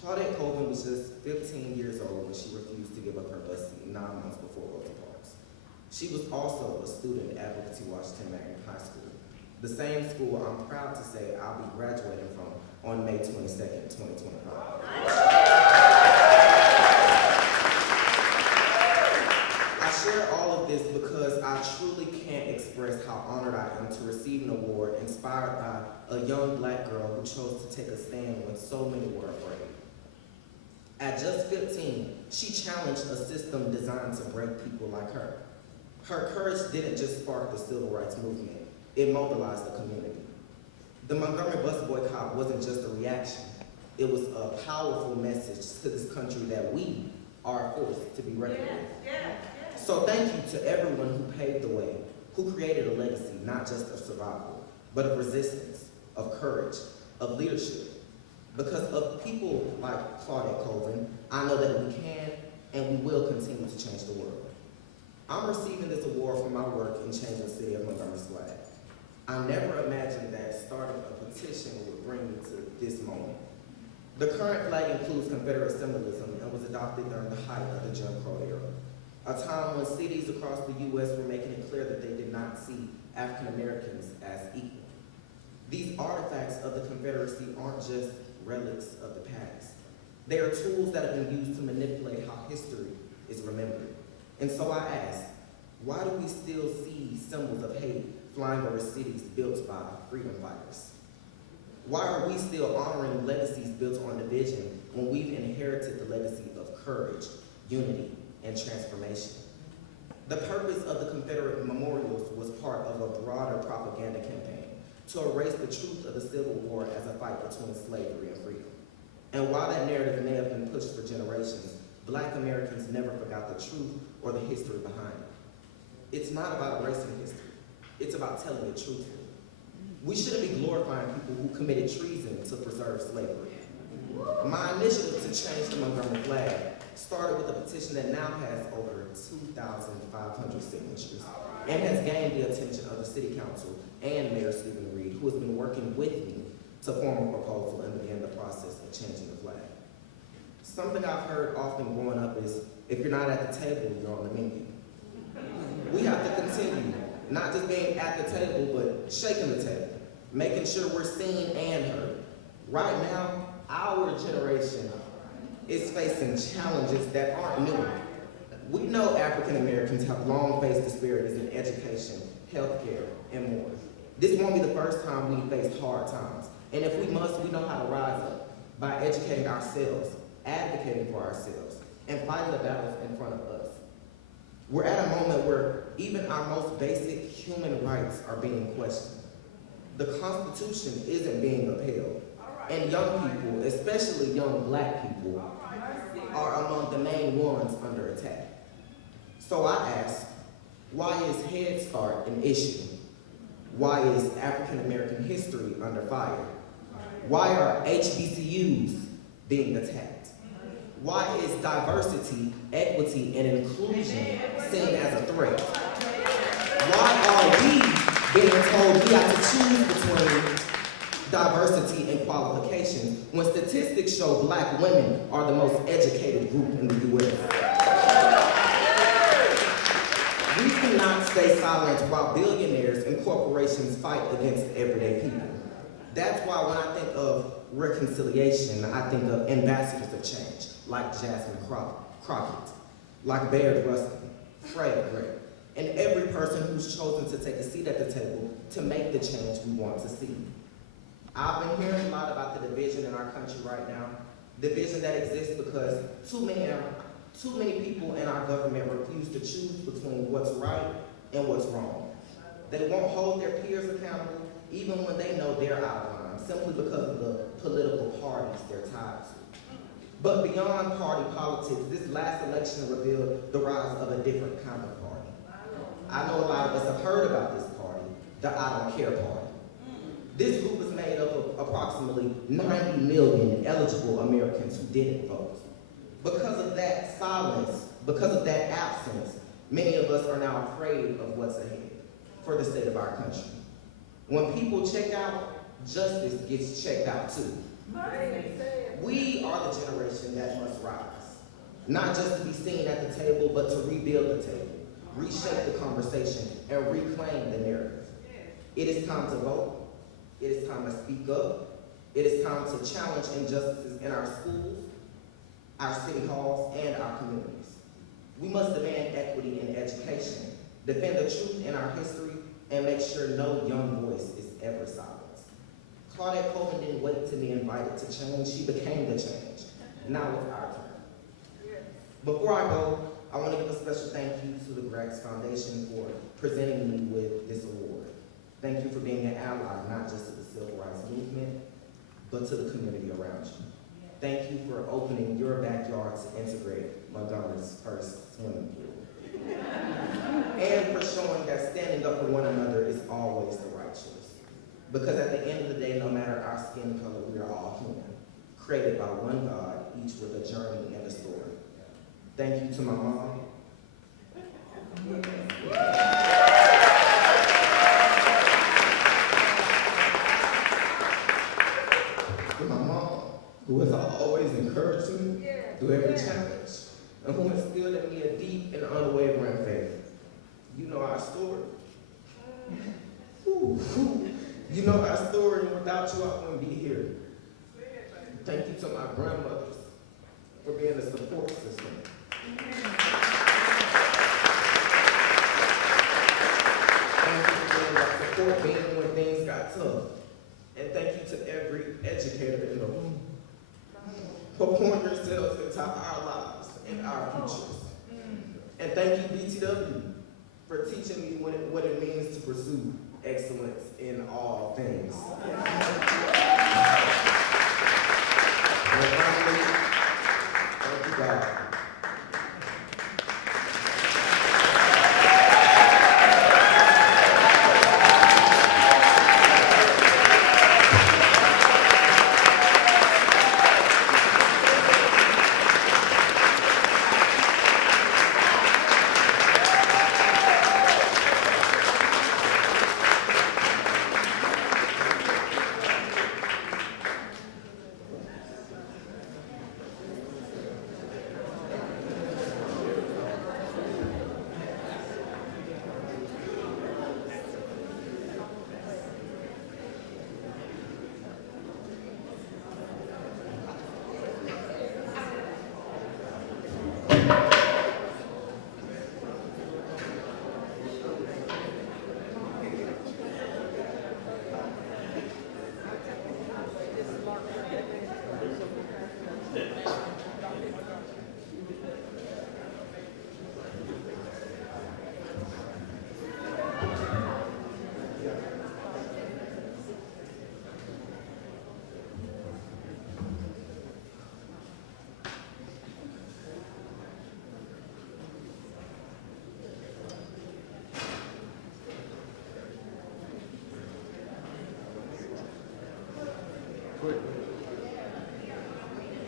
Claudette Colvin was just 15 years old when she refused to give up her bus seat 9 months before Rosa Parks. She was also a student at Booker T. Washington Magnet High School, the same school I'm proud to say I'll be graduating from on May 22nd, 2025. I share all of this because I truly can't express how honored I am to receive an award inspired by a young black girl who chose to take a stand when so many were afraid. At just 15, she challenged a system designed to break people like her. Her courage didn't just spark the civil rights movement, it mobilized the community. The Montgomery bus boycott wasn't just a reaction. It was a powerful message to this country that we are a force to be reckoned with. So thank you to everyone who paved the way, who created a legacy, not just of survival, but of resistance, of courage, of leadership. Because of people like Claudette Colvin, I know that we can and we will continue to change the world. I'm receiving this award for my work in changing the city of Montgomery's flag. I never imagined that starting a petition would bring me to this moment. The current flag includes Confederate symbolism and was adopted during the height of the Jim Crow era, a time when cities across the U.S. were making it clear that they did not see African Americans as equal. These artifacts of the Confederacy aren't just relics of the past. They are tools that have been used to manipulate how history is remembered. And so I ask, why do we still see symbols of hate flying over cities built by freedom fighters? Why are we still honoring legacies built on division when we've inherited the legacy of courage, unity, and transformation? The purpose of the Confederate memorials was part of a broader propaganda campaign to erase the truth of the Civil War as a fight between slavery and freedom. And while that narrative may have been pushed for generations, Black Americans never forgot the truth or the history behind it. It's not about erasing history. It's about telling it truthfully. We shouldn't be glorifying people who committed treason to preserve slavery. My initiative to change the Montgomery flag started with a petition that now has over 2,500 signatures and has gained the attention of the City Council and Mayor Stephen Reed, who has been working with me to form a proposal and begin the process of changing the flag. Something I've heard often growing up is, if you're not at the table, you're on the menu. We have to continue, not just being at the table, but shaking the table, making sure we're seen and heard. Right now, our generation is facing challenges that aren't new. We know African Americans have long faced disparities in education, healthcare, and more. This won't be the first time we face hard times. And if we must, we know how to rise up by educating ourselves, advocating for ourselves, and fighting the battles in front of us. We're at a moment where even our most basic human rights are being questioned. The Constitution isn't being upheld, and young people, especially young Black people, are among the main ones under attack. So I ask, why is Head Start an issue? Why is African American history under fire? Why are HBCUs being attacked? Why is diversity, equity, and inclusion seen as a threat? Why are we being told we have to choose between diversity and qualifications when statistics show Black women are the most educated group in the U.S.? We cannot stay silent while billionaires and corporations fight against everyday people. That's why when I think of reconciliation, I think of ambassadors of change, like Jasmine Crockett, like Baird Rustin, Fred Gray, and every person who's chosen to take a seat at the table to make the change we want to see. I've been hearing a lot about the division in our country right now, division that exists because too many people in our government refuse to choose between what's right and what's wrong. They won't hold their peers accountable even when they know they're out of line, simply because of the political parties they're tied to. But beyond party politics, this last election revealed the rise of a different kind of party. I know a lot of us have heard about this party, the I Don't Care Party. This group is made up of approximately 90 million eligible Americans who didn't vote. Because of that silence, because of that absence, many of us are now afraid of what's ahead for the state of our country. When people check out, justice gets checked out too. We are the generation that must rise, not just to be seen at the table, but to rebuild the table, reshape the conversation, and reclaim the narrative. It is time to vote. It is time to speak up. It is time to challenge injustices in our schools, our city halls, and our communities. We must demand equity in education, defend the truth in our history, and make sure no young voice is ever silenced. Claudette Colvin didn't wait to be invited to change, she became the change. Now it's our turn. Before I go, I want to give a special thank you to the Greatz Foundation for presenting me with this award. Thank you for being an ally, not just to the civil rights movement. but to the community around you. Thank you for opening your backyard to integrate Montgomery's first swimming pool. And for showing that standing up for one another is always the right choice. Because at the end of the day, no matter our skin color, we are all human, created by one God, each with a journey and a story. Thank you to my mom. To my mom, who has always encouraged me through every challenge, and who instilled in me a deep and unwavering faith. You know our story. You know our story, and without you, I wouldn't be here. Thank you to my grandmothers for being a support system. Thank you for being that support being when things got tough. And thank you to every educator in the room for pouring yourselves into our lives and our futures. And thank you, BTW, for teaching me what it means to pursue excellence in all things. And finally, thank you, God.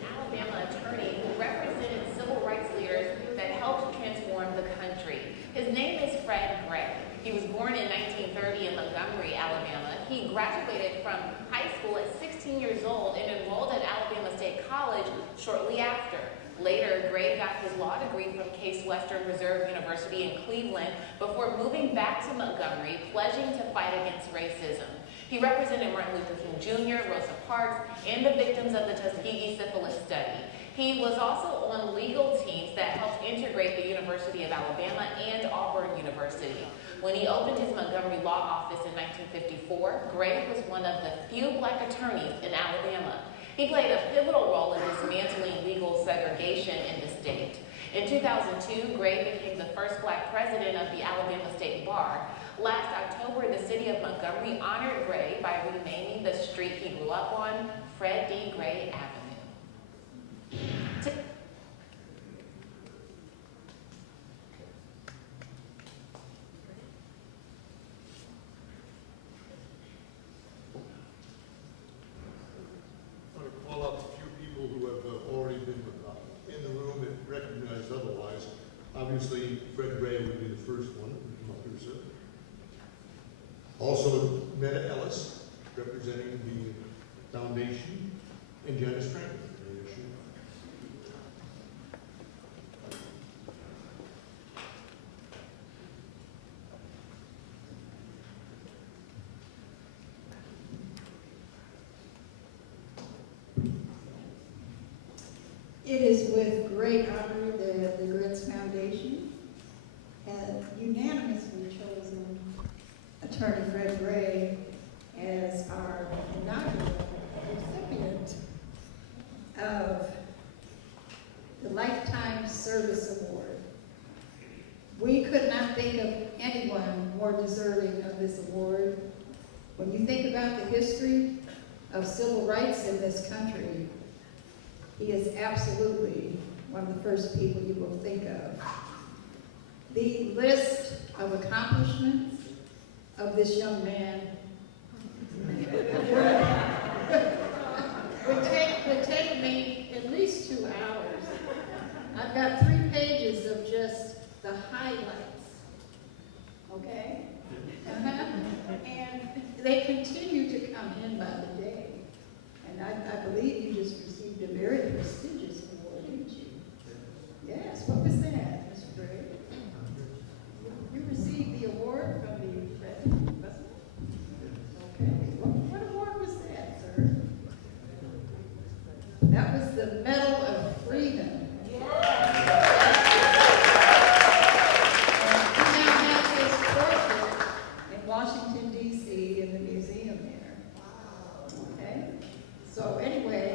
Alabama attorney who represented civil rights leaders that helped transform the country. His name is Fred Gray. He was born in 1930 in Montgomery, Alabama. He graduated from high school at 16 years old and enrolled at Alabama State College shortly after. Later, Gray got his law degree from Case Western Reserve University in Cleveland before moving back to Montgomery, pledging to fight against racism. He represented Martin Luther King Jr., Rosa Parks, and the victims of the Tuskegee syphilis study. He was also on legal teams that helped integrate the University of Alabama and Auburn University. When he opened his Montgomery law office in 1954, Gray was one of the few black attorneys in Alabama. He played a pivotal role in dismantling legal segregation in the state. In 2002, Gray became the first black president of the Alabama State Bar. Last October, the city of Montgomery honored Gray by renaming the street he grew up on Fred D. Gray Avenue. I want to call out a few people who have already been in the room and recognized otherwise. Obviously, Fred Gray would be the first one to come up here, sir. Also, Meta Ellis, representing the foundation, and Janice Franklin. It is with great honor that the Greatz Foundation has unanimously chosen Attorney Fred Gray as our inaugural recipient of the Lifetime Service Award. We could not think of anyone more deserving of this award. When you think about the history of civil rights in this country, he is absolutely one of the first people you will think of. The list of accomplishments of this young man would take me at least 2 hours. I've got 3 pages of just the highlights, okay? And they continue to come in by the day. And I believe you just received a very prestigious award, didn't you? Yes, what was that, Mr. Gray? You received the award from the president, wasn't it? Okay, what award was that, sir? That was the Medal of Freedom. And he now has his portrait in Washington, D.C. in the museum there. Okay? So anyway,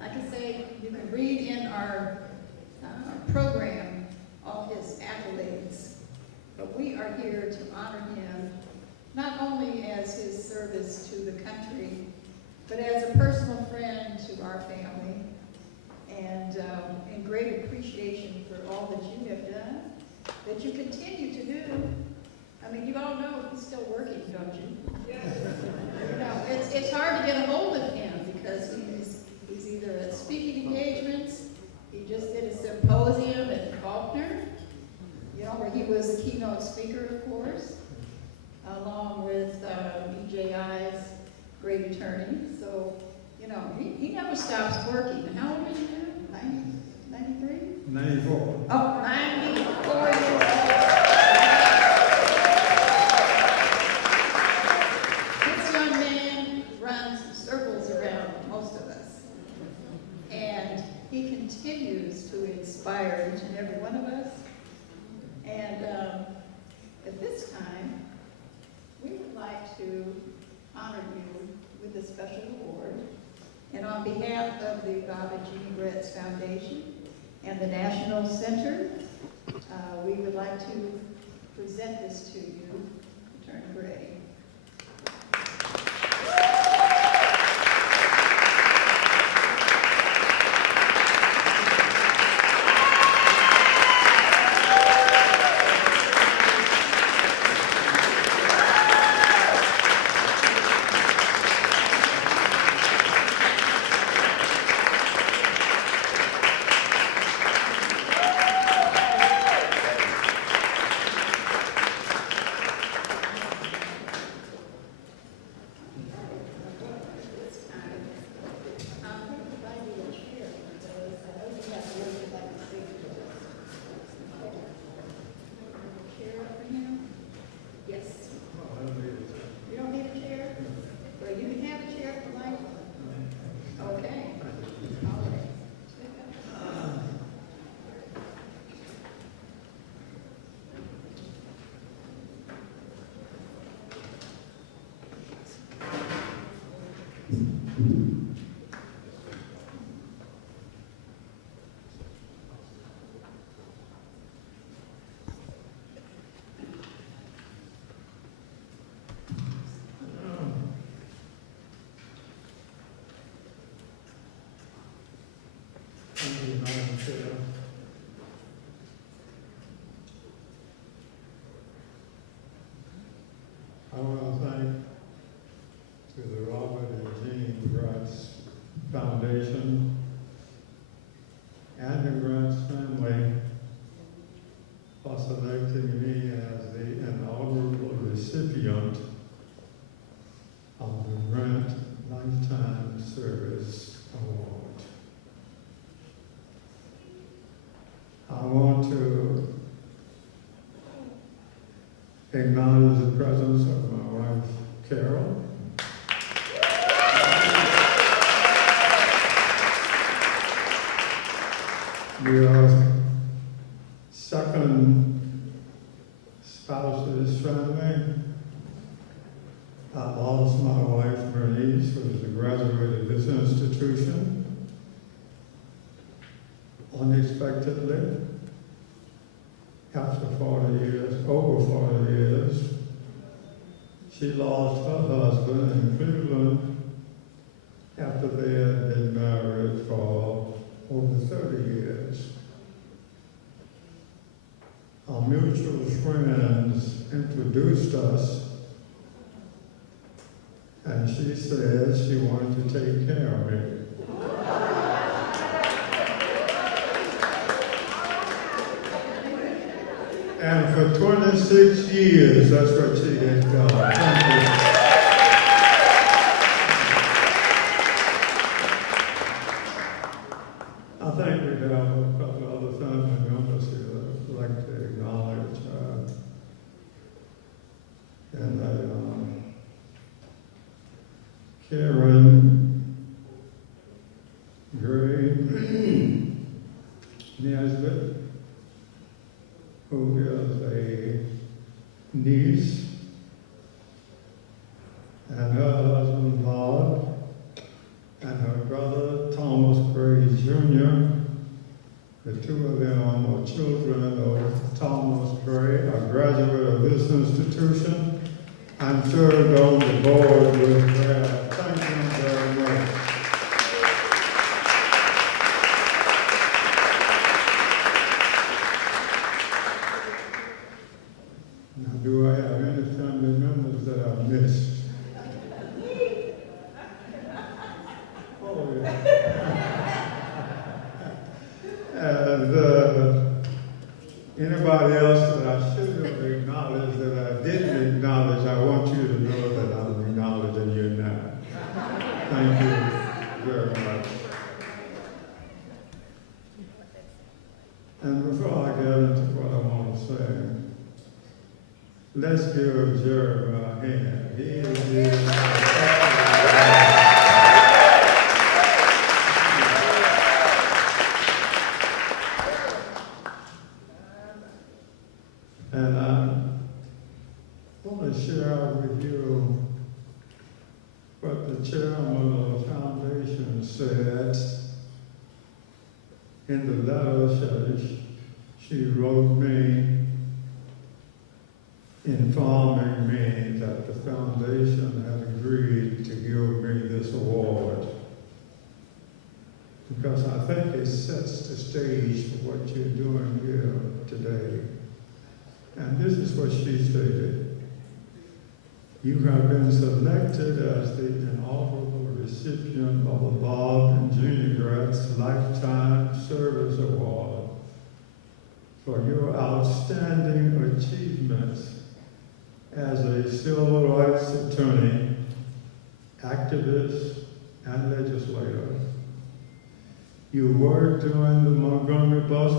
like I say, you can read in our program all his accolades. But we are here to honor him, not only as his service to the country, but as a personal friend to our family, and in great appreciation for all that you have done, that you continue to do. I mean, you all know he's still working, don't you? Yes. You know, it's hard to get a hold of him because he's either at speaking engagements. He just did a symposium at Faulkner, you know, where he was the keynote speaker, of course, along with EJI's great attorney. So, you know, he never stops working. How old is he now? 93? 94. Oh, 94 years old. This young man runs circles around most of us. And he continues to inspire each and every one of us. And at this time, we would like to honor you with a special award. And on behalf of the Bobby G. Greatz Foundation and the National Center, we would like to present this to you, Attorney Gray. Thank you, Madam Chair. I want to thank to the Robert and Jean Greatz Foundation and the Greatz family for selecting me as the inaugural recipient of the Grant Lifetime Service Award. I want to acknowledge the presence of my wife, Carol. We are second spouse of this family. I lost my wife, Bernice, who is a graduate of this institution, unexpectedly. After 40 years, over 40 years, she lost her husband in Cleveland after they had been married for over 30 years. Our mutual friends introduced us, and she said she wanted to take care of me. And for 26 years, that's what she has done. Thank you. I think we have a couple of other family members here that I'd like to acknowledge. Karen Gray Nesbitt, who is a niece, and her husband Bob, and her brother Thomas Gray Jr. The two of them are children of Thomas Gray, a graduate of this institution, and served on the board with Brad. Thank you very much. Now, do I have any family members that I've missed? Oh, yeah. And anybody else that I should have acknowledged that I didn't acknowledge, I want you to know that I'm acknowledging you now. Thank you very much. And before I get into what I want to say, let's give Jeremy a hand. He is here. And I want to share with you what the chairman of the foundation said in the letter she wrote me, informing me that the foundation had agreed to give me this award. Because I think it sets the stage for what you're doing here today. And this is what she stated. You have been selected as the inaugural recipient of the Bob and Jeannie Greatz Lifetime Service Award for your outstanding achievements as a civil rights attorney, activist, and legislator. Your work during the Montgomery bus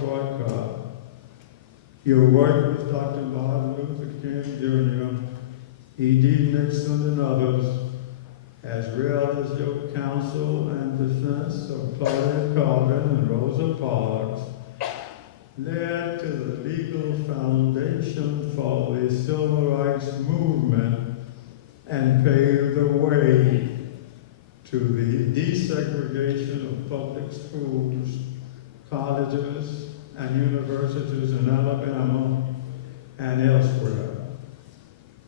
boycott, your work with Dr. Martin Luther King Jr., E.D. Nixon and others, as well as your counsel and defense of Claudette Colvin and Rosa Parks, led to the legal foundation for the civil rights movement and paved the way to the desegregation of public schools, colleges, and universities in Alabama and elsewhere.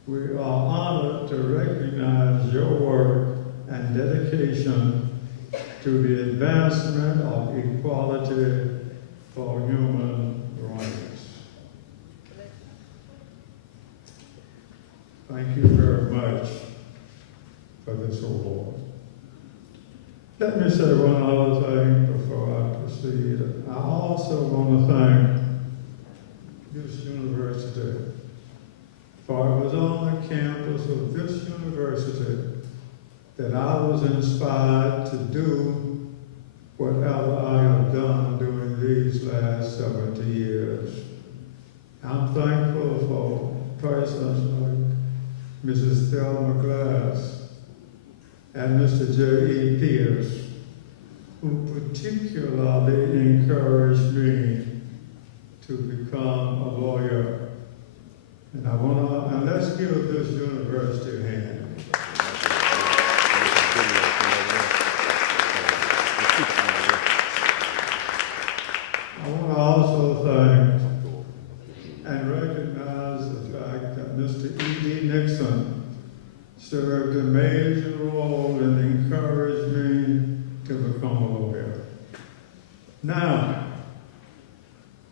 We are honored to recognize your work and dedication to the advancement of equality for human rights. Thank you very much for this award. Let me say one other thing before I proceed. I also want to thank this university, for it was on the campus of this university that I was inspired to do whatever I have done during these last 70 years. I'm thankful for persons like Mrs. Thelma Glass and Mr. J.E. Pierce, who particularly encouraged me to become a lawyer. And let's give this university a hand. I want to also thank and recognize the fact that Mr. E.D. Nixon served a major role and encouraged me to become a lawyer. Now,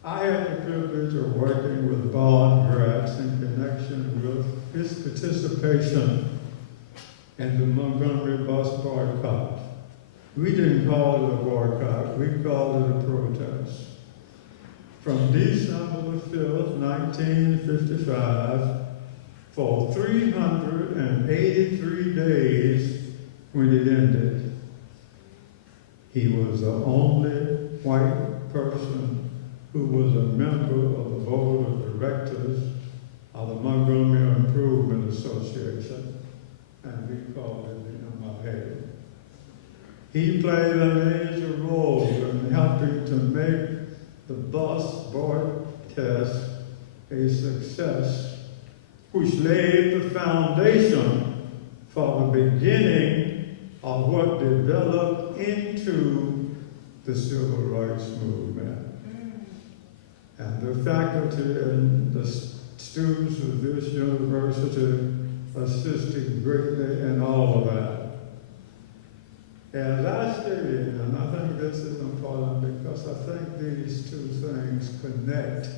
I had the privilege of working with Bob Greatz in connection with his participation in the Montgomery bus boycott. We didn't call it a boycott, we called it a protest. From December the 5th, 1955, for 383 days when it ended. He was the only white person who was a member of the board of directors of the Montgomery Improvement Association, and we called it the MIA. He played a major role in helping to make the bus board test a success, which laid the foundation for the beginning of what developed into the civil rights movement. And the faculty and the students of this university assisted greatly in all of that. As I stated, and I think this is important because I think these two things connect,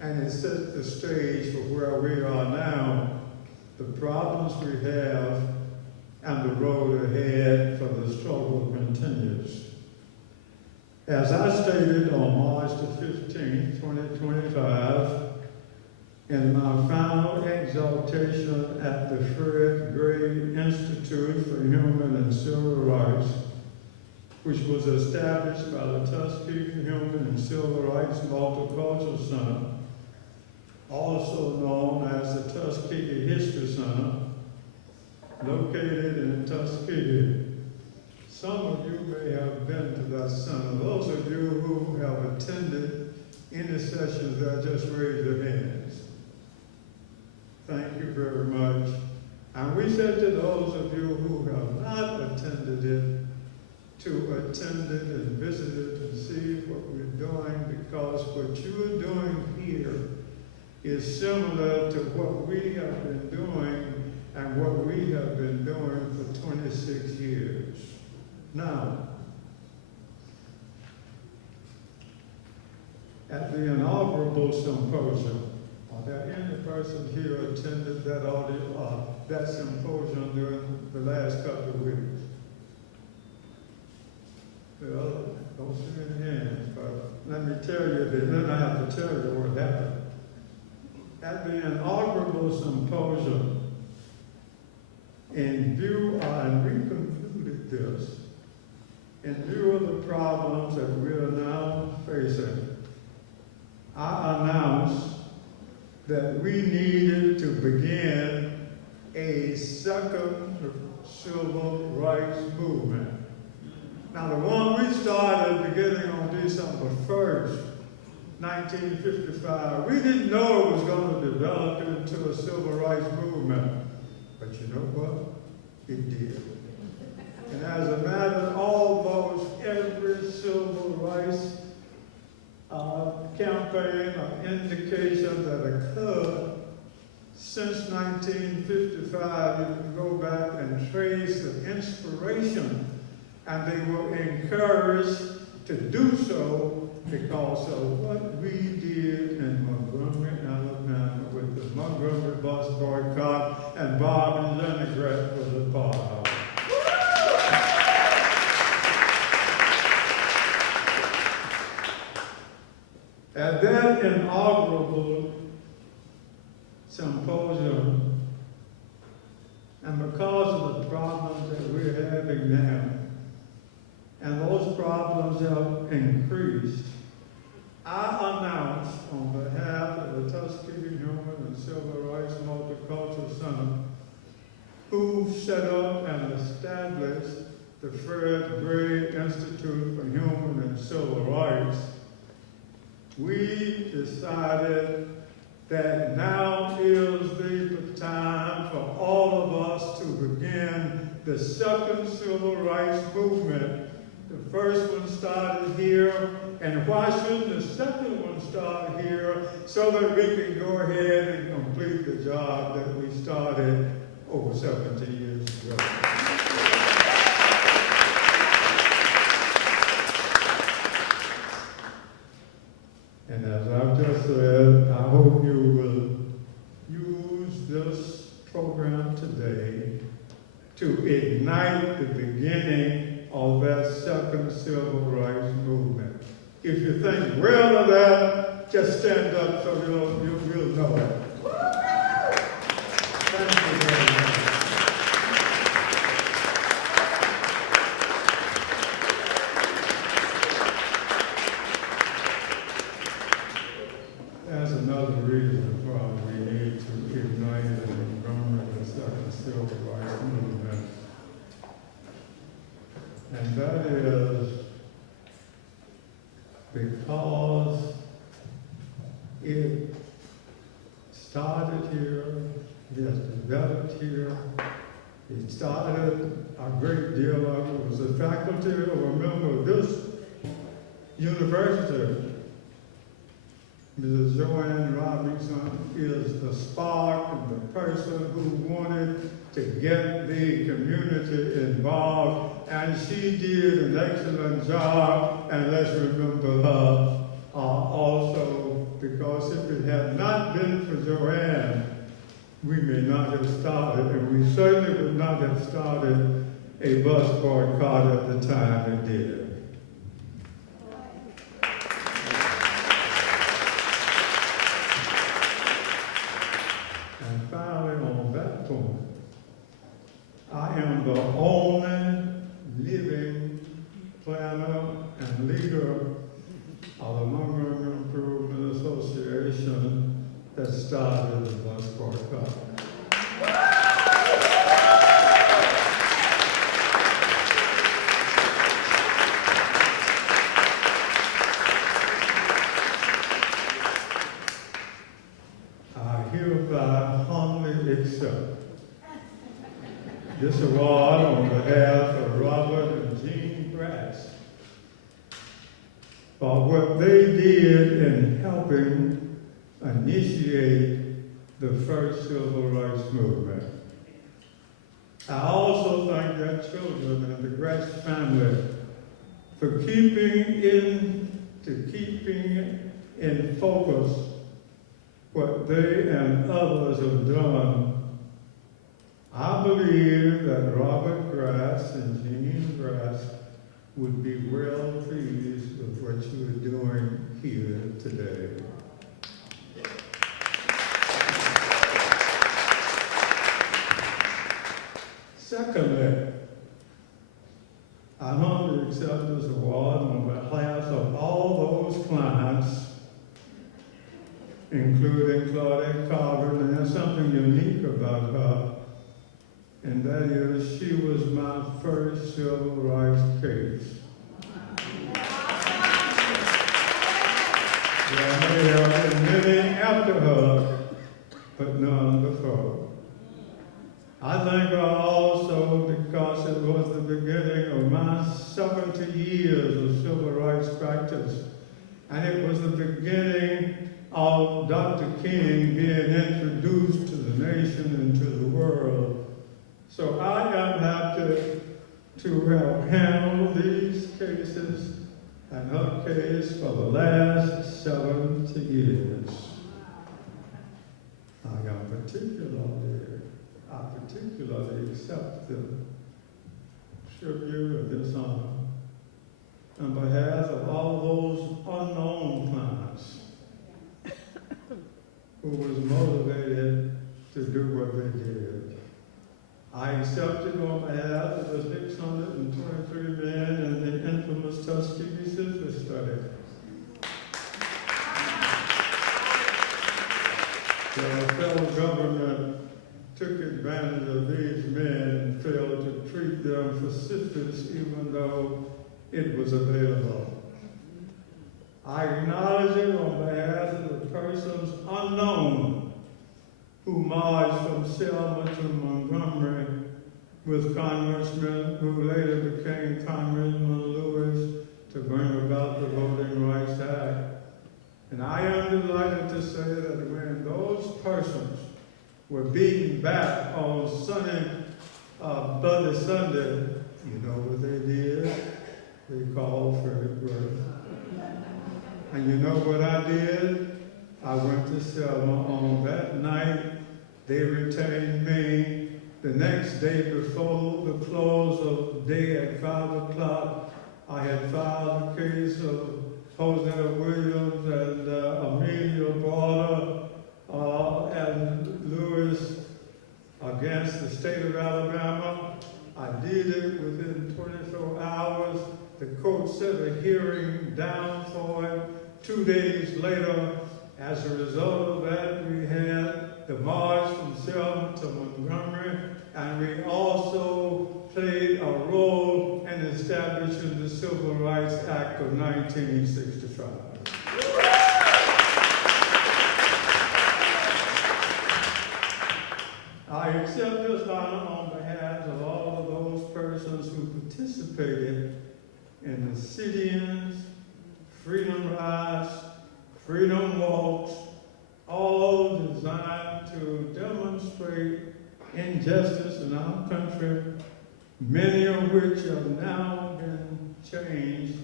and it sets the stage for where we are now, the problems we have, and the road ahead for the struggle continues. As I stated on March the 15th, 2025, in my final exaltation at the Fred Gray Institute for Human and Civil Rights, which was established by the Tuskegee Human and Civil Rights Multicultural Center, also known as the Tuskegee History Center, located in Tuskegee. Some of you may have been to that center. Those of you who have attended any sessions there, just raise your hands. Thank you very much. And we said to those of you who have not attended it, to attend it and visit it and see what we're doing, because what you're doing here is similar to what we have been doing and what we have been doing for 26 years. Now, at the inaugural symposium, are there any person here attended that symposium during the last couple of weeks? Well, don't see any hands, but let me tell you this, then I have to tell you what happened. At the inaugural symposium, and we concluded this, in view of the problems that we are now facing, I announced that we needed to begin a second civil rights movement. Now, the one we started beginning on December 1st, 1955, we didn't know it was going to develop into a civil rights movement. But you know what? It did. And as a matter, almost every civil rights campaign or indication that occurred since 1955, you can go back and trace the inspiration, and they were encouraged to do so because of what we did in Montgomery, Alabama with the Montgomery bus boycott, and Bob and Lenny Greatz was a part of it. At that inaugural symposium, and because of the problems that we're having now, and those problems have increased, I announced on behalf of the Tuskegee Human and Civil Rights Multicultural Center, who set up and established the Fred Gray Institute for Human and Civil Rights, we decided that now is the time for all of us to begin the second civil rights movement. The first one started here, and why shouldn't the second one start here so that we can go ahead and complete the job that we started over over 70 years ago. And as I've just said, I hope you will use this program today to ignite the beginning of that second civil rights movement. If you think well of that, just stand up so you'll know it. Thank you very much. That's another reason why we need to ignite and remember the second civil rights movement. And that is because it started here, it has developed here. It started, a great deal of it was the faculty of a member of this university. Mrs. Joanne Robinson is the spark and the person who wanted to get the community involved, and she did an excellent job, and let's remember her also, because if it had not been for Joanne, we may not have started, and we certainly would not have started a bus boycott at the time it did. And finally, on that point, I am the only living planner and leader of the Montgomery Improvement Association that started the bus boycott. I hereby humbly accept this award on behalf of Robert and Jean Greatz for what they did in helping initiate the first civil rights movement. I also thank their children and the Greatz family for keeping in focus what they and others have done. I believe that Robert Greatz and Jean Greatz would be well pleased with what you are doing here today. Secondly, I humbly accept this award on behalf of all those clients, including Claudette Carver, and there's something unique about her, and that is she was my first civil rights case. There may have been many after her, but none before. I thank her also because it was the beginning of my 70 years of civil rights practice, and it was the beginning of Dr. King being introduced to the nation and to the world. So I am happy to have handled these cases and her case for the last 70 years. I particularly accept the tribute of this honor on behalf of all those unknown clients who was motivated to do what they did. I accepted on behalf of the 623 men in the infamous Tuskegee Syphilis study. The federal government took advantage of these men and failed to treat them for syphilis even though it was available. I acknowledge it on behalf of the persons unknown who marched from Selma to Montgomery with Congressmen who later became Congressman Lewis to bring about the Voting Rights Act. And I am delighted to say that when those persons were beaten back on Bloody Sunday. You know what they did? They called for it worth. And you know what I did? I went to Selma on that night. They retained me. The next day before the close of the day at 5 o'clock, I had filed a case of Hosea Williams and Amelia Barter and Lewis against the state of Alabama. I did it within 24 hours. The court set a hearing down for it. 2 days later, as a result of that, we had the march from Selma to Montgomery, and we also played a role in establishing the Civil Rights Act of 1965. I accept this honor on behalf of all of those persons who participated in the sit-ins, freedom rides, freedom walks, all designed to demonstrate injustice in our country, many of which have now been changed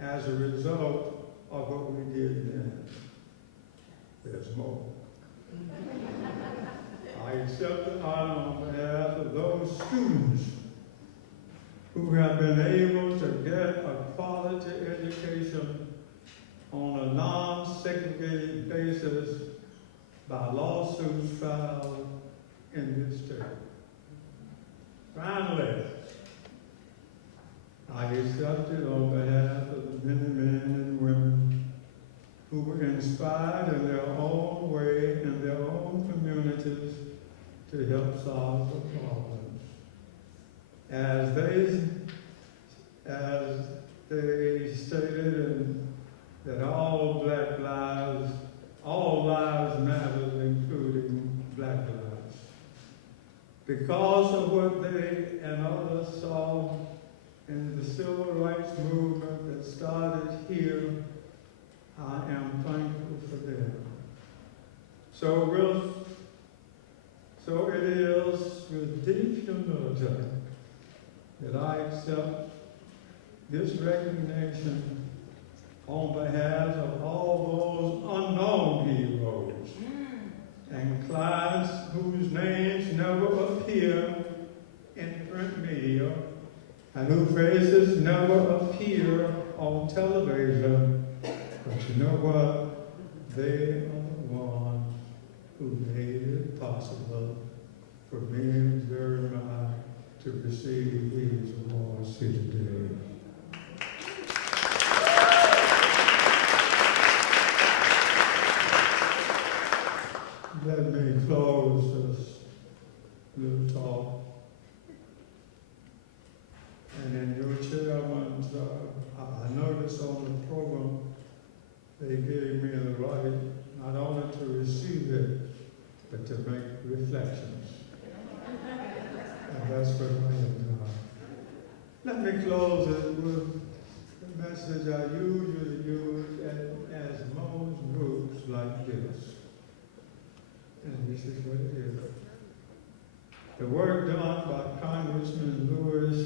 as a result of what we did then. There's more. I accept the honor on behalf of those students who have been able to get a quality education on a non-segregated basis by lawsuits filed in this state. Finally, I accept it on behalf of the many men and women who were inspired in their own way, in their own communities, to help solve the problems. As they stated that all lives matter, including black lives. Because of what they and others saw in the civil rights movement that started here, I am thankful for them. So it is with deep humility that I accept this recognition on behalf of all those unknown heroes and clients whose names never appear in print media and whose faces never appear on television. But you know what? They are the ones who made it possible for me and Jeremiah to receive these awards here today. Let me close this little talk. And in your chairman's, I noticed on the program, they gave me the right not only to receive it, but to make reflections. And that's what I have done. Let me close it with the message I usually use as most groups like this. And this is what it is. The work done by Congressman Lewis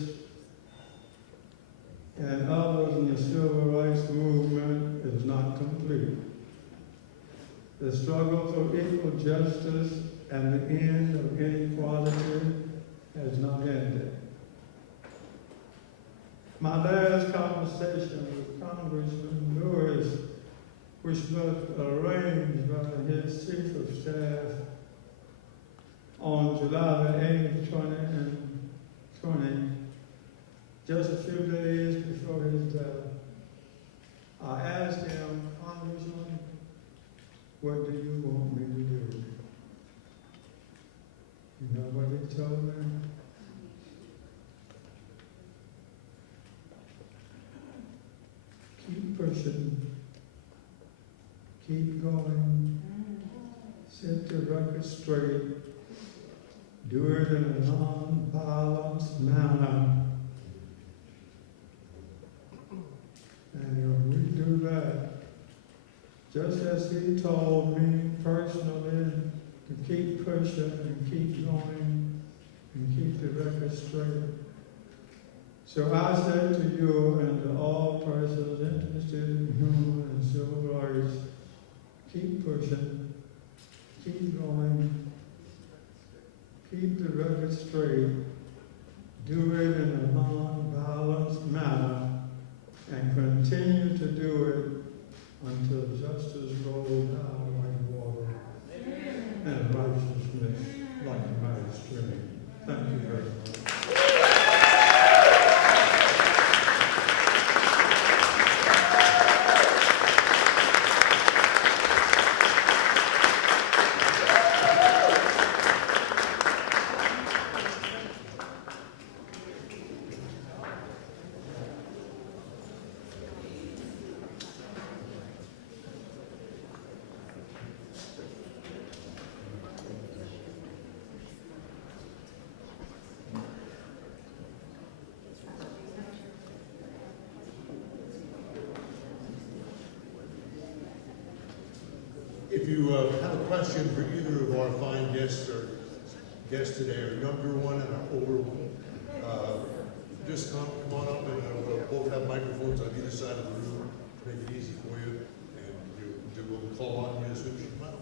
and others in the civil rights movement is not complete. The struggle for equal justice and the end of inequality has not ended. My last conversation with Congressman Lewis, which was arranged by his chief of staff on July the 8th, 2020, just a few days before his death, I asked him, Congressman, what do you want me to do? You know what he told me? Keep pushing, keep going, set the record straight, do it in a non-violent manner. And if we do that, just as he told me personally to keep pushing and keep going and keep the record straight. So I say to you and to all persons interested in human and civil rights, keep pushing, keep going, keep the record straight, do it in a non-violent manner, and continue to do it until justice rolls down like water and righteousness like a mighty stream. Thank you very much. If you have a question for either of our fine guests today, a younger one and an older one, just come on up and we'll both have microphones on either side of the room to make it easy for you, and we'll call on you as soon as you come out.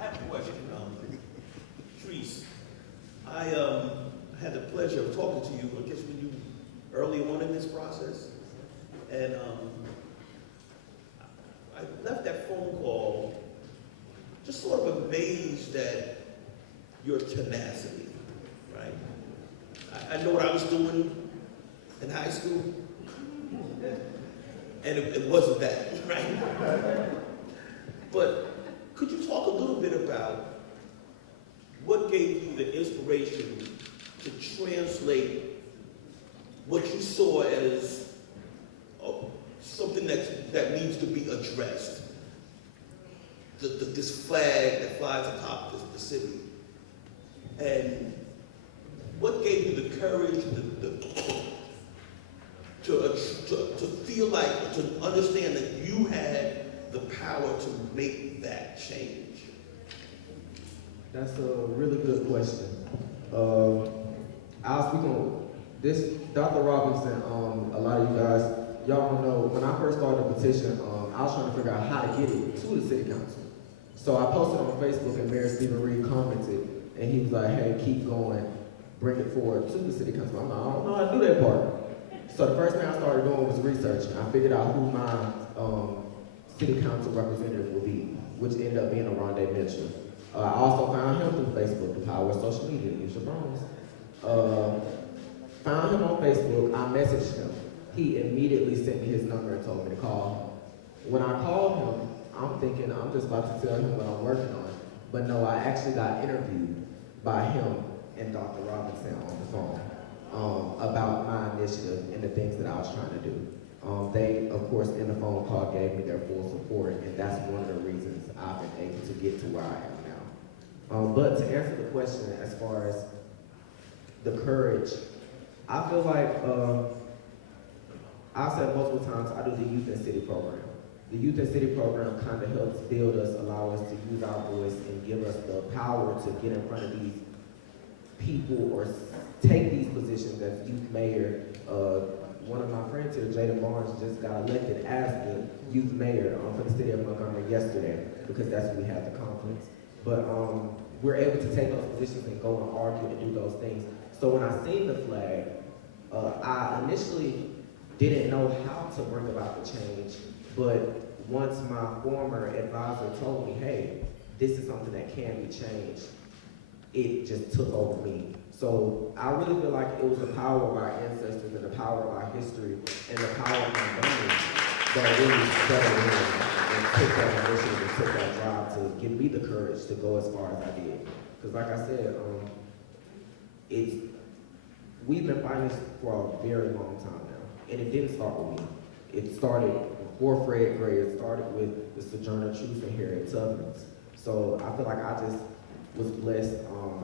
I have a question. Trees, I had the pleasure of talking to you, I guess when you early on in this process, and I left that phone call just sort of amazed at your tenacity, right? I know what I was doing in high school, and it wasn't that, right? But could you talk a little bit about what gave you the inspiration to translate what you saw as something that needs to be addressed? This flag that flies atop the city. And what gave you the courage to feel like, to understand that you had the power to make that change? That's a really good question. I'll speak on this. Dr. Robinson, a lot of you guys, y'all don't know, when I first started the petition, I was trying to figure out how to get it to the city council. So I posted on Facebook and Mayor Stephen Reed commented, and he was like, hey, keep going, bring it forward to the city council. I'm like, I don't know how to do that part. So the first thing I started doing was researching. I figured out who my city council representative would be, which ended up being Aronde Mitchell. I also found him through Facebook, the power of social media, use your phones. Found him on Facebook, I messaged him. He immediately sent me his number and told me to call him. When I called him, I'm thinking I'm just about to tell him what I'm working on. But no, I actually got interviewed by him and Dr. Robinson on the phone about my initiative and the things that I was trying to do. They, of course, in the phone call gave me their full support, and that's one of the reasons I've been able to get to where I am now. But to answer the question as far as the courage, I feel like, I've said multiple times, I do the Youth and City program. The Youth and City program kind of helps build us, allow us to use our voice and give us the power to get in front of these people or take these positions as youth mayor. One of my friends here, Jada Barnes, just got elected as the youth mayor for the city of Montgomery yesterday, because that's when we had the conference. But we're able to take those positions and go and argue and do those things. So when I seen the flag, I initially didn't know how to bring about the change, but once my former advisor told me, hey, this is something that can be changed, it just took over me. So I really feel like it was the power of our ancestors and the power of our history and the power of Montgomery that really settled in. and took that initiative and took that drive to give me the courage to go as far as I did. Because like I said, we've been fighting this for a very long time now. And it didn't start with me. It started before Fred Gray. It started with the Sojourner Truth and Harriet Tubmans. So I feel like I just was blessed.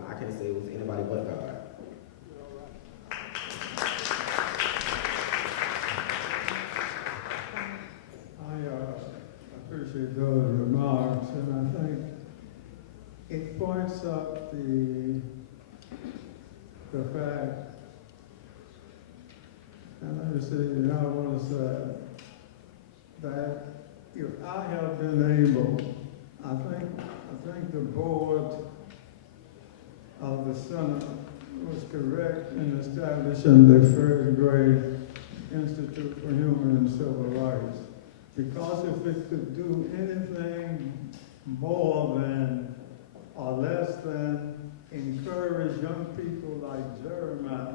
I can't say it was anybody but God. I appreciate those remarks, and I think it points up the fact, and let me see, I want to say that if I have been able, I think the board of the Senate was correct in establishing the Fred Gray Institute for Human and Civil Rights. Because if it could do anything more than or less than encourage young people like Jeremiah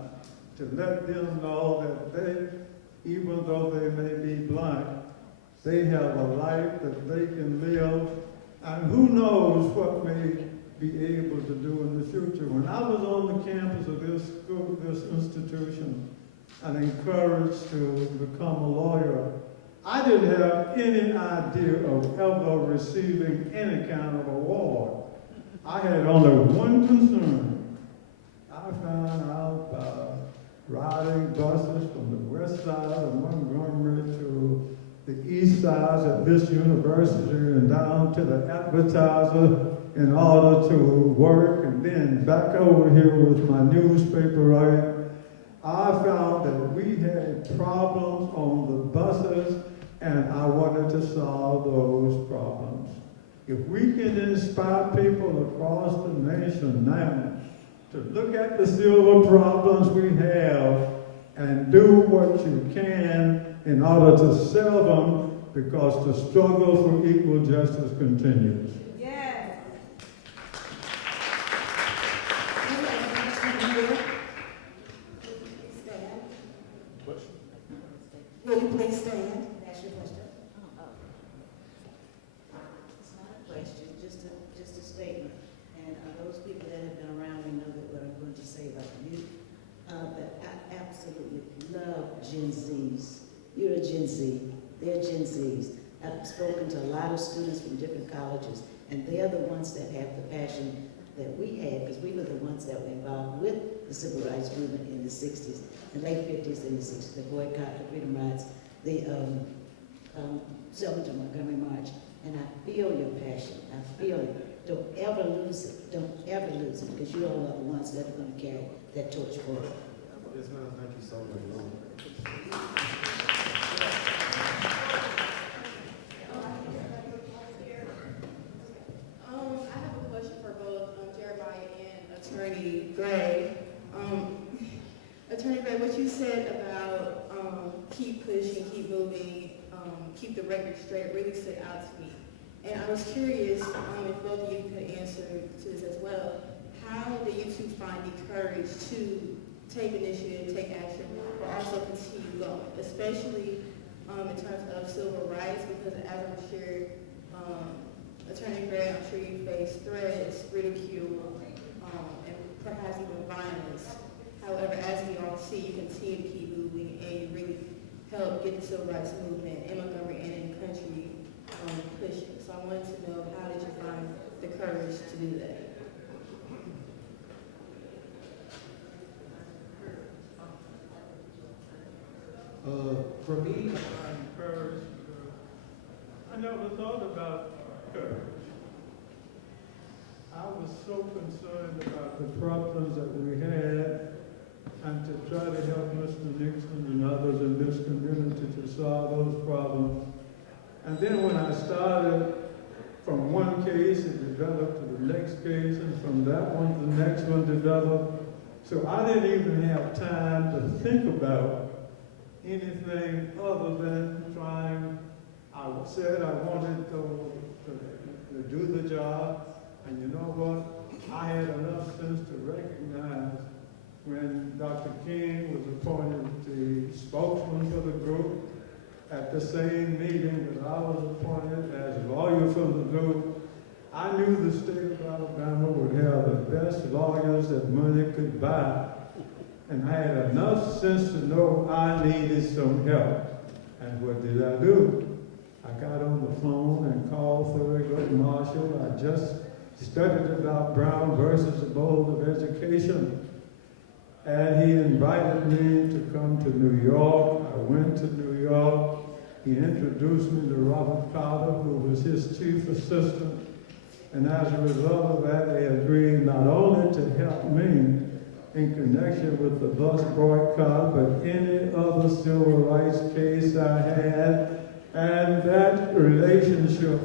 to let them know that they, even though they may be blind, they have a life that they can live, and who knows what may be able to do in the future. When I was on the campus of this school, this institution, and encouraged to become a lawyer, I didn't have any idea of ever receiving any kind of award. I had only one concern. I found out by riding buses from the west side of Montgomery to the east side at this university and down to the Advertiser in order to work, and then back over here with my newspaper writing. I found that we had problems on the buses, and I wanted to solve those problems. If we can inspire people across the nation now to look at the silver problems we have and do what you can in order to sell them, because the struggle for equal justice continues. Yes. Will you please stand? Ask your question. It's not a question, just a statement. And those people that have been around me know that what I'm going to say about the youth, that I absolutely love Gen Zs. You're a Gen Z, they're Gen Zs. I've spoken to a lot of students from different colleges, and they're the ones that have the passion that we had, because we were the ones that were involved with the civil rights movement in the 60s, the late 50s and the 60s, the boycott, the freedom rides, the Selma to Montgomery March. And I feel your passion. I feel it. Don't ever lose it. Don't ever lose it, because you all are the ones that are going to carry that torch forward. Yes, ma'am. Thank you so much. I have a question for both Jeremiah and Attorney Gray. Attorney Gray, what you said about keep pushing, keep moving, keep the record straight really stood out to me. And I was curious if both of you could answer to this as well. How do you two find the courage to take initiative, take action, but also continue going, especially in terms of civil rights? Because as I'm sure, Attorney Gray, I'm sure you face threats, ridicule, and perhaps even violence. However, as we all see, you continue to keep moving, and you really help get the civil rights movement in Montgomery and in the country pushing. So I wanted to know, how did you find the courage to do that? For me, I'm encouraged. I never thought about courage. I was so concerned about the problems that we had, and to try to help Mr. Nixon and others in this community to solve those problems. And then when I started, from one case, it developed to the next case, and from that one, the next one developed. So I didn't even have time to think about anything other than trying. I said I wanted to do the job, and you know what? I had enough sense to recognize when Dr. King was appointed the spokesman for the group, at the same meeting that I was appointed as lawyer for the group, I knew the state of Alabama would have the best lawyers that money could buy. And I had enough sense to know I needed some help. And what did I do? I got on the phone and called Thurgood Marshall. I just studied about Brown versus the Board of Education. And he invited me to come to New York. I went to New York. He introduced me to Robert Powder, who was his chief assistant. And as a result of that, they agreed not only to help me in connection with the bus boycott, but any other civil rights case I had. And that relationship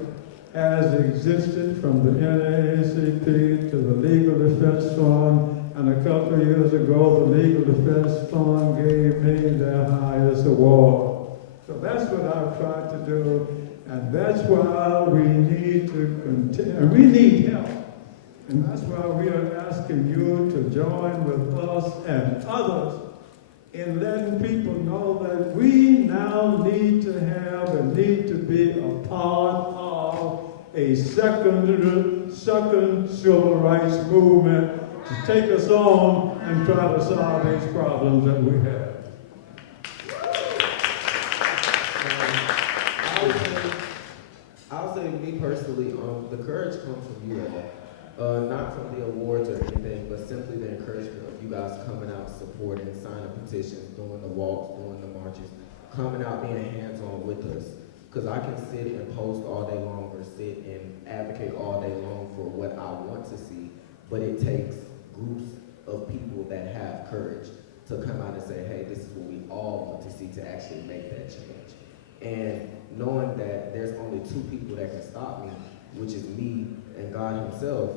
has existed from the NAACP to the Legal Defense Fund. And a couple of years ago, the Legal Defense Fund gave me their highest award. So that's what I've tried to do, and that's why we need to continue. We need help, and that's why we are asking you to join with us and others in letting people know that we now need to have and need to be a part of a second civil rights movement to take us on and try to solve these problems that we have. I'll say me personally, the courage comes from you all. Not from the awards or anything, but simply the encouragement of you guys coming out, supporting, signing petitions, doing the walks, doing the marches, coming out, being hands-on with us. Because I can sit and post all day long or sit and advocate all day long for what I want to see, but it takes groups of people that have courage to come out and say, hey, this is what we all want to see to actually make that change. And knowing that there's only two people that can stop me, which is me and God himself,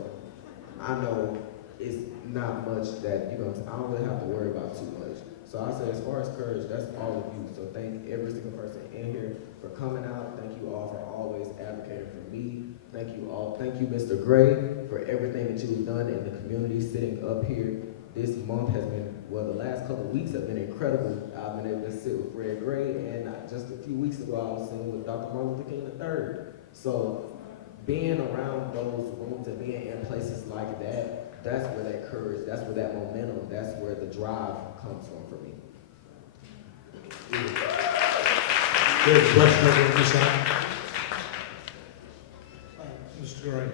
I know it's not much that, I don't really have to worry about too much. So I say, as far as courage, that's all of you. So thank every single person in here for coming out. Thank you all for always advocating for me. Thank you all. Thank you, Mr. Gray, for everything that you've done in the community, sitting up here. This month has been, well, the last couple of weeks have been incredible. I've been able to sit with Fred Gray, and just a few weeks ago, I was sitting with Dr. Martin Luther King III. So being around those rooms and being in places like that, that's where that courage, that's where that momentum, that's where the drive comes from for me. Good question over on this side. Mr. Gray,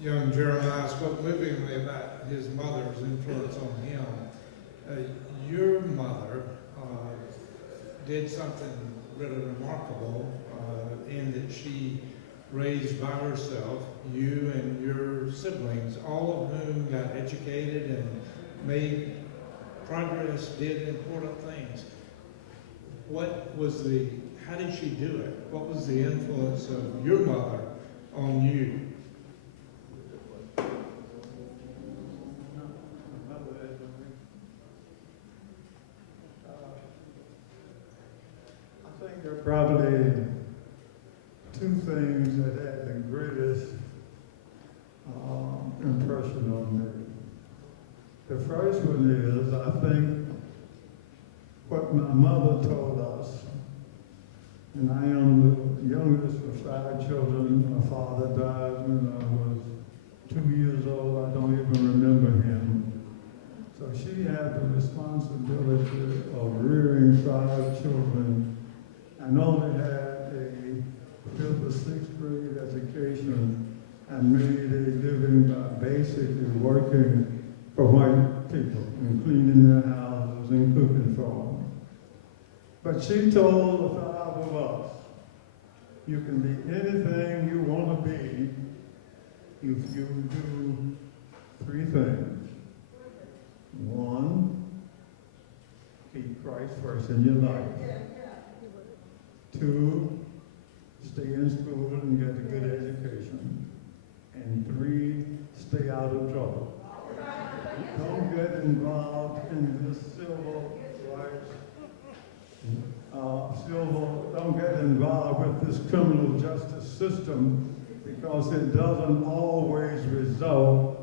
young Jeremiah spoke movingly about his mother's influence on him. Your mother did something really remarkable in that she raised by herself you and your siblings, all of whom got educated and made progress, did important things. How did she do it? What was the influence of your mother on you? I think there are probably two things that had the greatest impression on me. The first one is, I think, what my mother told us, and I am the youngest of 5 children. My father died when I was 2 years old. I don't even remember him. So she had the responsibility of rearing 5 children and only had a 5th or 6th grade education and made a living by basically working for white people and cleaning their houses and cooking for them. But she told the 5 of us, you can be anything you want to be if you do 3 things. 1, keep Christ first in your life. 2, stay in school and get a good education. And 3, stay out of trouble. Don't get involved in this civil rights, don't get involved with this criminal justice system because it doesn't always result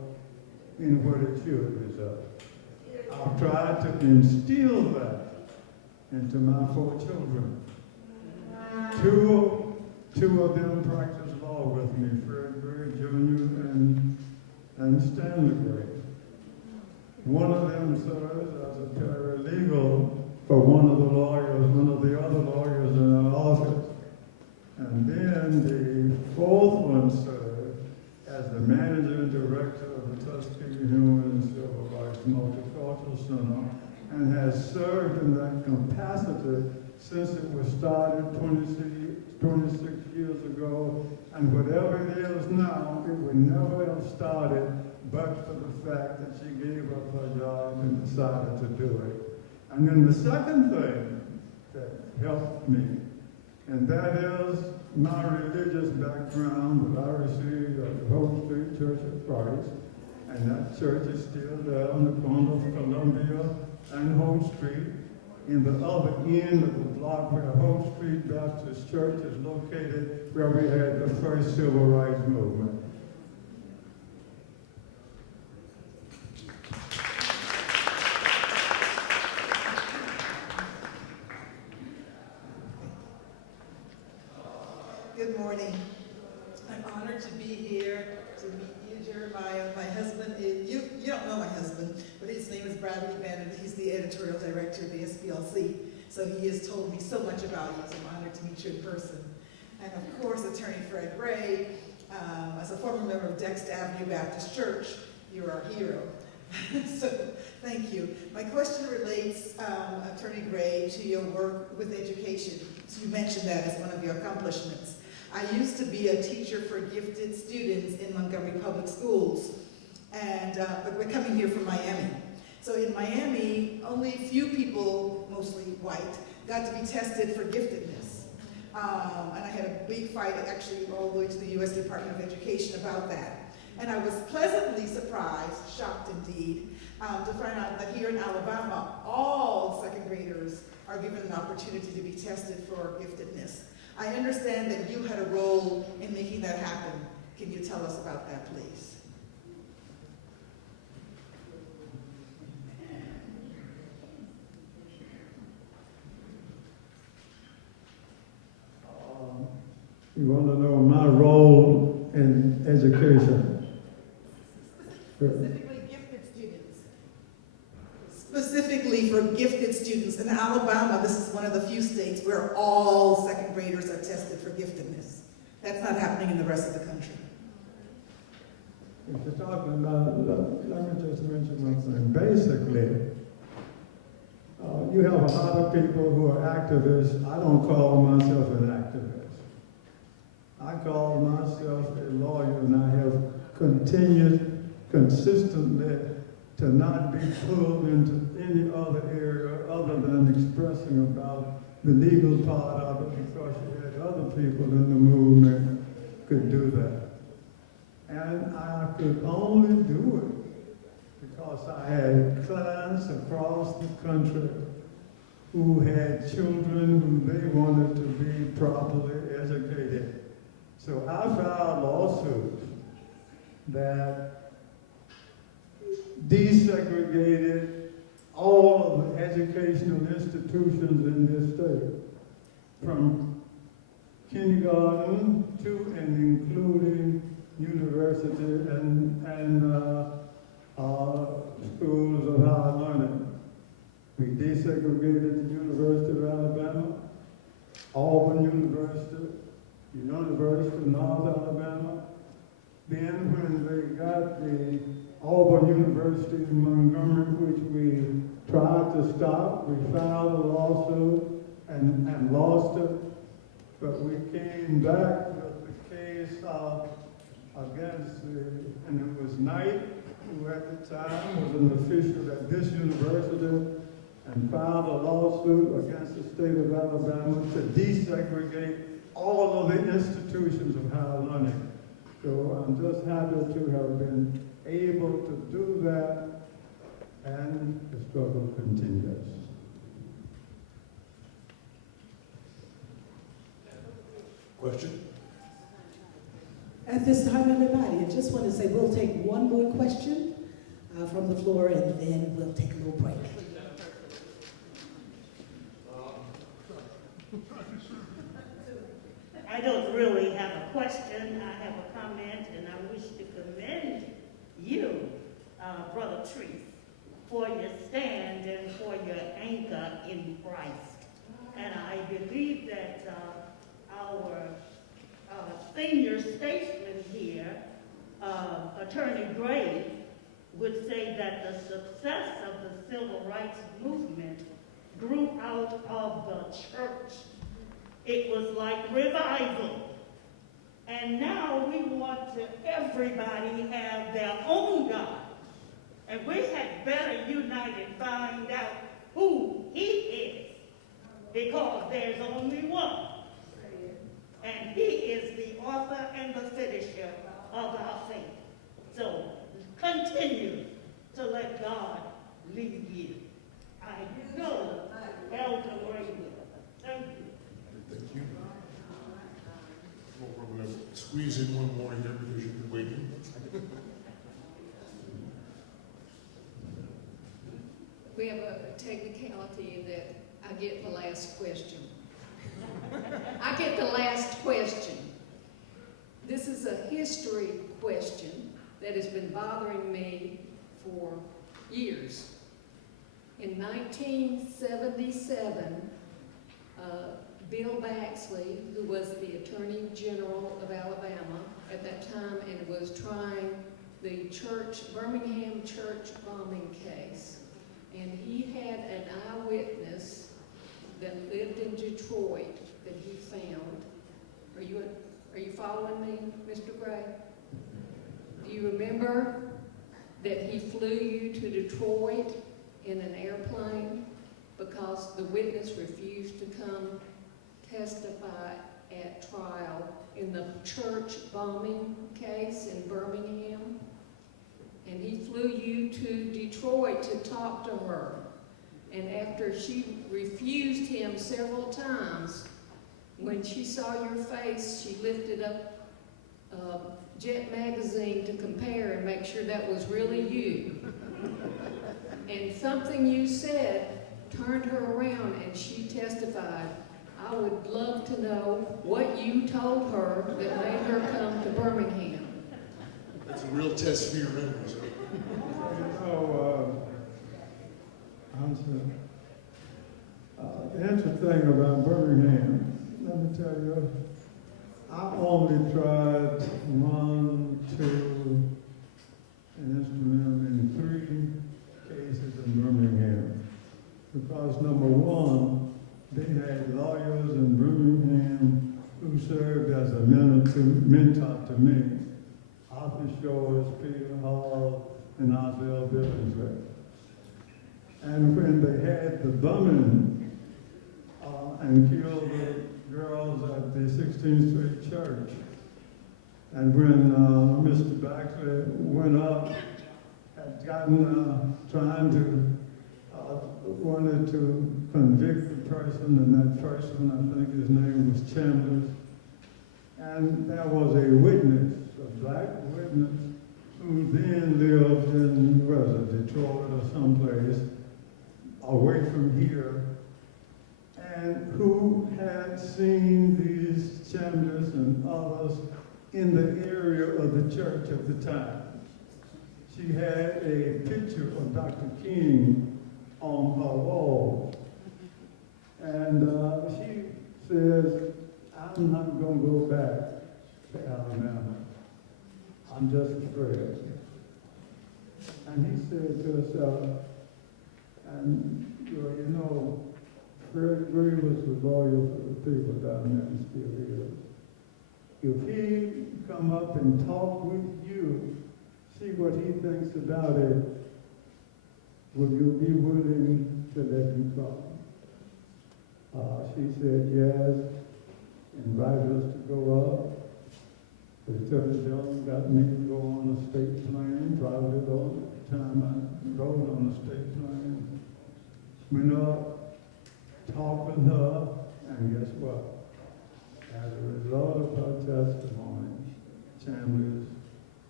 in what it should result. I've tried to instill that into my 4 children. Two of them practice law with me, Fred Gray Jr. and Stanley Gray. One of them serves as a paralegal for one of the other lawyers in our office. And then the fourth one served as the managing director of the Tuskegee Human and Civil Rights Multicultural Center, and has served in that capacity since it was started 26 years ago. And whatever it is now, it would never have started but for the fact that she gave up her job and decided to do it. And then the second thing that helped me, and that is my religious background that I received at the Hope Street Church of Christ. And that church is still there on the corner of Columbia and Hope Street. In the other end of the block where Hope Street Baptist Church is located, where we had the first civil rights movement. Good morning. I'm honored to be here to meet you, Jeremiah. My husband is, you don't know my husband, but his name is Bradley Bennett. He's the editorial director of the SPLC. So he has told me so much about you, so I'm honored to meet you in person. And of course, Attorney Fred Gray, as a former member of Dexter Avenue Baptist Church, you're our hero. So thank you. My question relates, Attorney Gray, to your work with education. So you mentioned that as one of your accomplishments. I used to be a teacher for gifted students in Montgomery Public Schools, and but we're coming here from Miami. So in Miami, only a few people, mostly white, got to be tested for giftedness. And I had a big fight, actually, all the way to the U.S. Department of Education about that. And I was pleasantly surprised, shocked indeed, to find out that here in Alabama, all second graders are given an opportunity to be tested for giftedness. I understand that you had a role in making that happen. Can you tell us about that, please? You want to know my role in education? Specifically gifted students. Specifically for gifted students. In Alabama, this is one of the few states where all second graders are tested for giftedness. That's not happening in the rest of the country. If you're talking about, let me just mention one thing. Basically, you have a lot of people who are activists. I don't call myself an activist. I call myself a lawyer, and I have continued consistently to not be pulled into any other area other than expressing about the legal part of it, because you had other people in the movement could do that. And I could only do it because I had clients across the country who had children who they wanted to be properly educated. So I filed lawsuits that desegregated all of the educational institutions in this state, from kindergarten to and including university and schools of higher learning. We desegregated the University of Alabama, Auburn University, University of North Alabama. Then when they got the Auburn University in Montgomery, which we tried to stop, we filed a lawsuit and lost it. But we came back with the case against and it was Knight, who at the time was an official at this university, and filed a lawsuit against the state of Alabama to desegregate all of the institutions of higher learning. So I'm just happy to have been able to do that, and the struggle continues. Question? At this time, everybody, I just want to say we'll take one more question from the floor, and then we'll take a little break. I don't really have a question, I have a comment, and I wish to commend you, Brother Treese, for your stand and for your anchor in Christ. And I believe that our senior statesman here, Attorney Gray, would say that the success of the civil rights movement grew out of the church. It was like revival. And now we want to everybody have their own God. And we had better unite and find out who he is, because there's only one. And he is the author and the finisher of our faith. So continue to let God lead you. I know Elder Gray will. Thank you. Thank you. Well, we're going to squeeze in one more here because you've been waiting. We have a technicality that I get the last question. I get the last question. This is a history question that has been bothering me for years. In 1977, Bill Baxley, who was the Attorney General of Alabama at that time and was trying the Birmingham church bombing case, and he had an eyewitness that lived in Detroit that he found. Are you following me, Mr. Gray? Do you remember that he flew you to Detroit in an airplane because the witness refused to come testify at trial in the church bombing case in Birmingham? And he flew you to Detroit to talk to her. And after she refused him several times, when she saw your face, she lifted up Jet magazine to compare and make sure that was really you. And something you said turned her around, and she testified. I would love to know what you told her that made her come to Birmingham. That's a real test for your memories. The interesting thing about Birmingham, let me tell you, I only tried 1, 2, and instrumental in 3 cases in Birmingham. Because number one, they had lawyers in Birmingham who served as a mentor to me. Arthur Shores, Peter Hall, and Oswald Billingsley. And when they had the bombing and killed the girls at the 16th Street Church, and when Mr. Baxley went up, had gotten, wanted to convict the person, and that person, I think his name was Chambers, and there was a witness, a black witness, who then lived in, where was it, Detroit or someplace, away from here, and who had seen these Chambers and others in the area of the church at the time. She had a picture of Dr. King on her wall. And she says, I'm not going to go back to Alabama. I'm just afraid. And he said to herself, and you know, Fred Gray was the lawyer for the people down there and still is. If he come up and talk with you, see what he thinks about it, will you be willing to let him come? She said yes, invited us to go up. The Attorney General got me to go on a state plane, probably the only time I rode on a state plane. Went up, talked with her, and guess what? As a result of her testimony, Chambers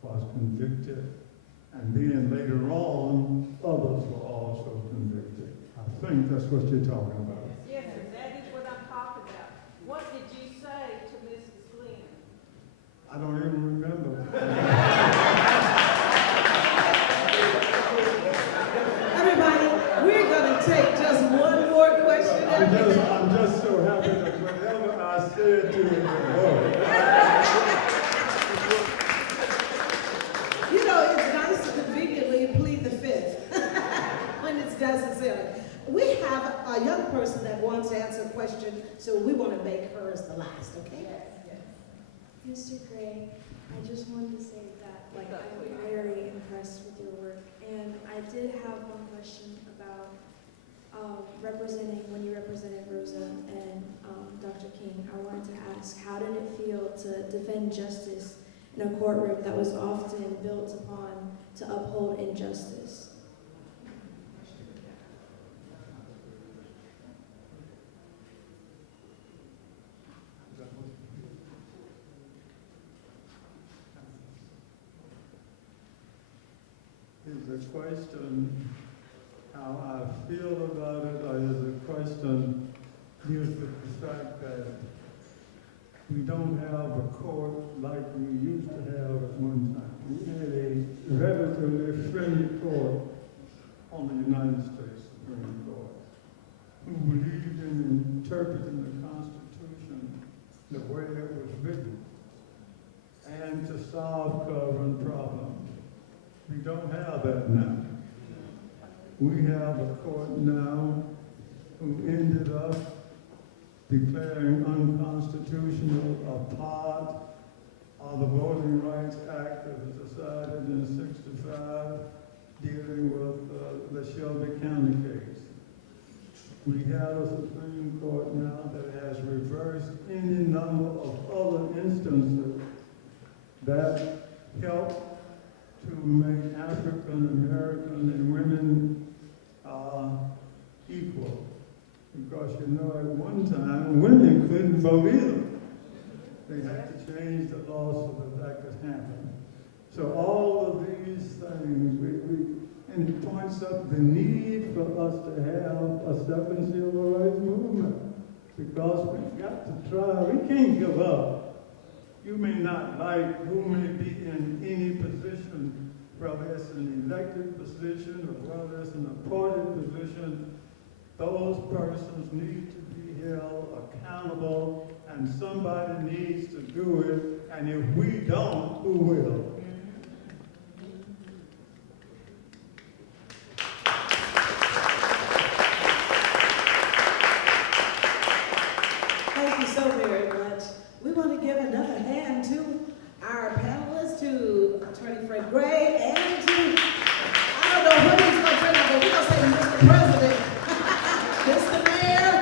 was convicted, and then later on, others were also convicted. I think that's what you're talking about. Yes, sir, that is what I'm talking about. What did you say to Mrs. I don't even remember. Everybody, we're going to take just one more question. I'm just so happy that whatever I said to you, You know, it's nice to conveniently plead the fifth when it's necessary. We have a young person that wants to answer a question, so we want to make hers the last, okay? Mr. Gray, I just wanted to say that, I'm very impressed with your work, and I did have one question about when you represented Rosa and Dr. King. I wanted to ask, how did it feel to defend justice in a courtroom that was often built upon to uphold injustice? Is the question how I feel about it, or is the question deals with the fact that we don't have a court like we used to have at one time? We had a relatively friendly court on the United States Supreme Court who believed in interpreting the Constitution the way it was written and to solve current problems. We don't have that now. We have a court now who ended up declaring unconstitutional a part of the Voting Rights Act that was decided in '65 dealing with the Shelby County case. We have a Supreme Court now that has reversed any number of other instances that help to make African American and women equal. Because at one time, women couldn't vote either. They had to change the law so that could happen. So all of these things, and it points up the need for us to have a second civil rights movement. Because we've got to try, we can't give up. You may not like who may be in any position, whether it's an elected position or whether it's an appointed position. Those persons need to be held accountable, and somebody needs to do it, and if we don't, who will? Thank you so very much. We want to give another hand to our panelists, to Attorney Fred Gray, and to, I don't know who he's going to turn out, but we're going to say Mr. President, Mr. Mayor,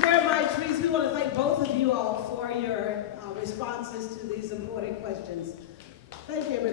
Jeremiah Trees. We want to thank both of you all for your responses to these important questions. Thank you, everybody.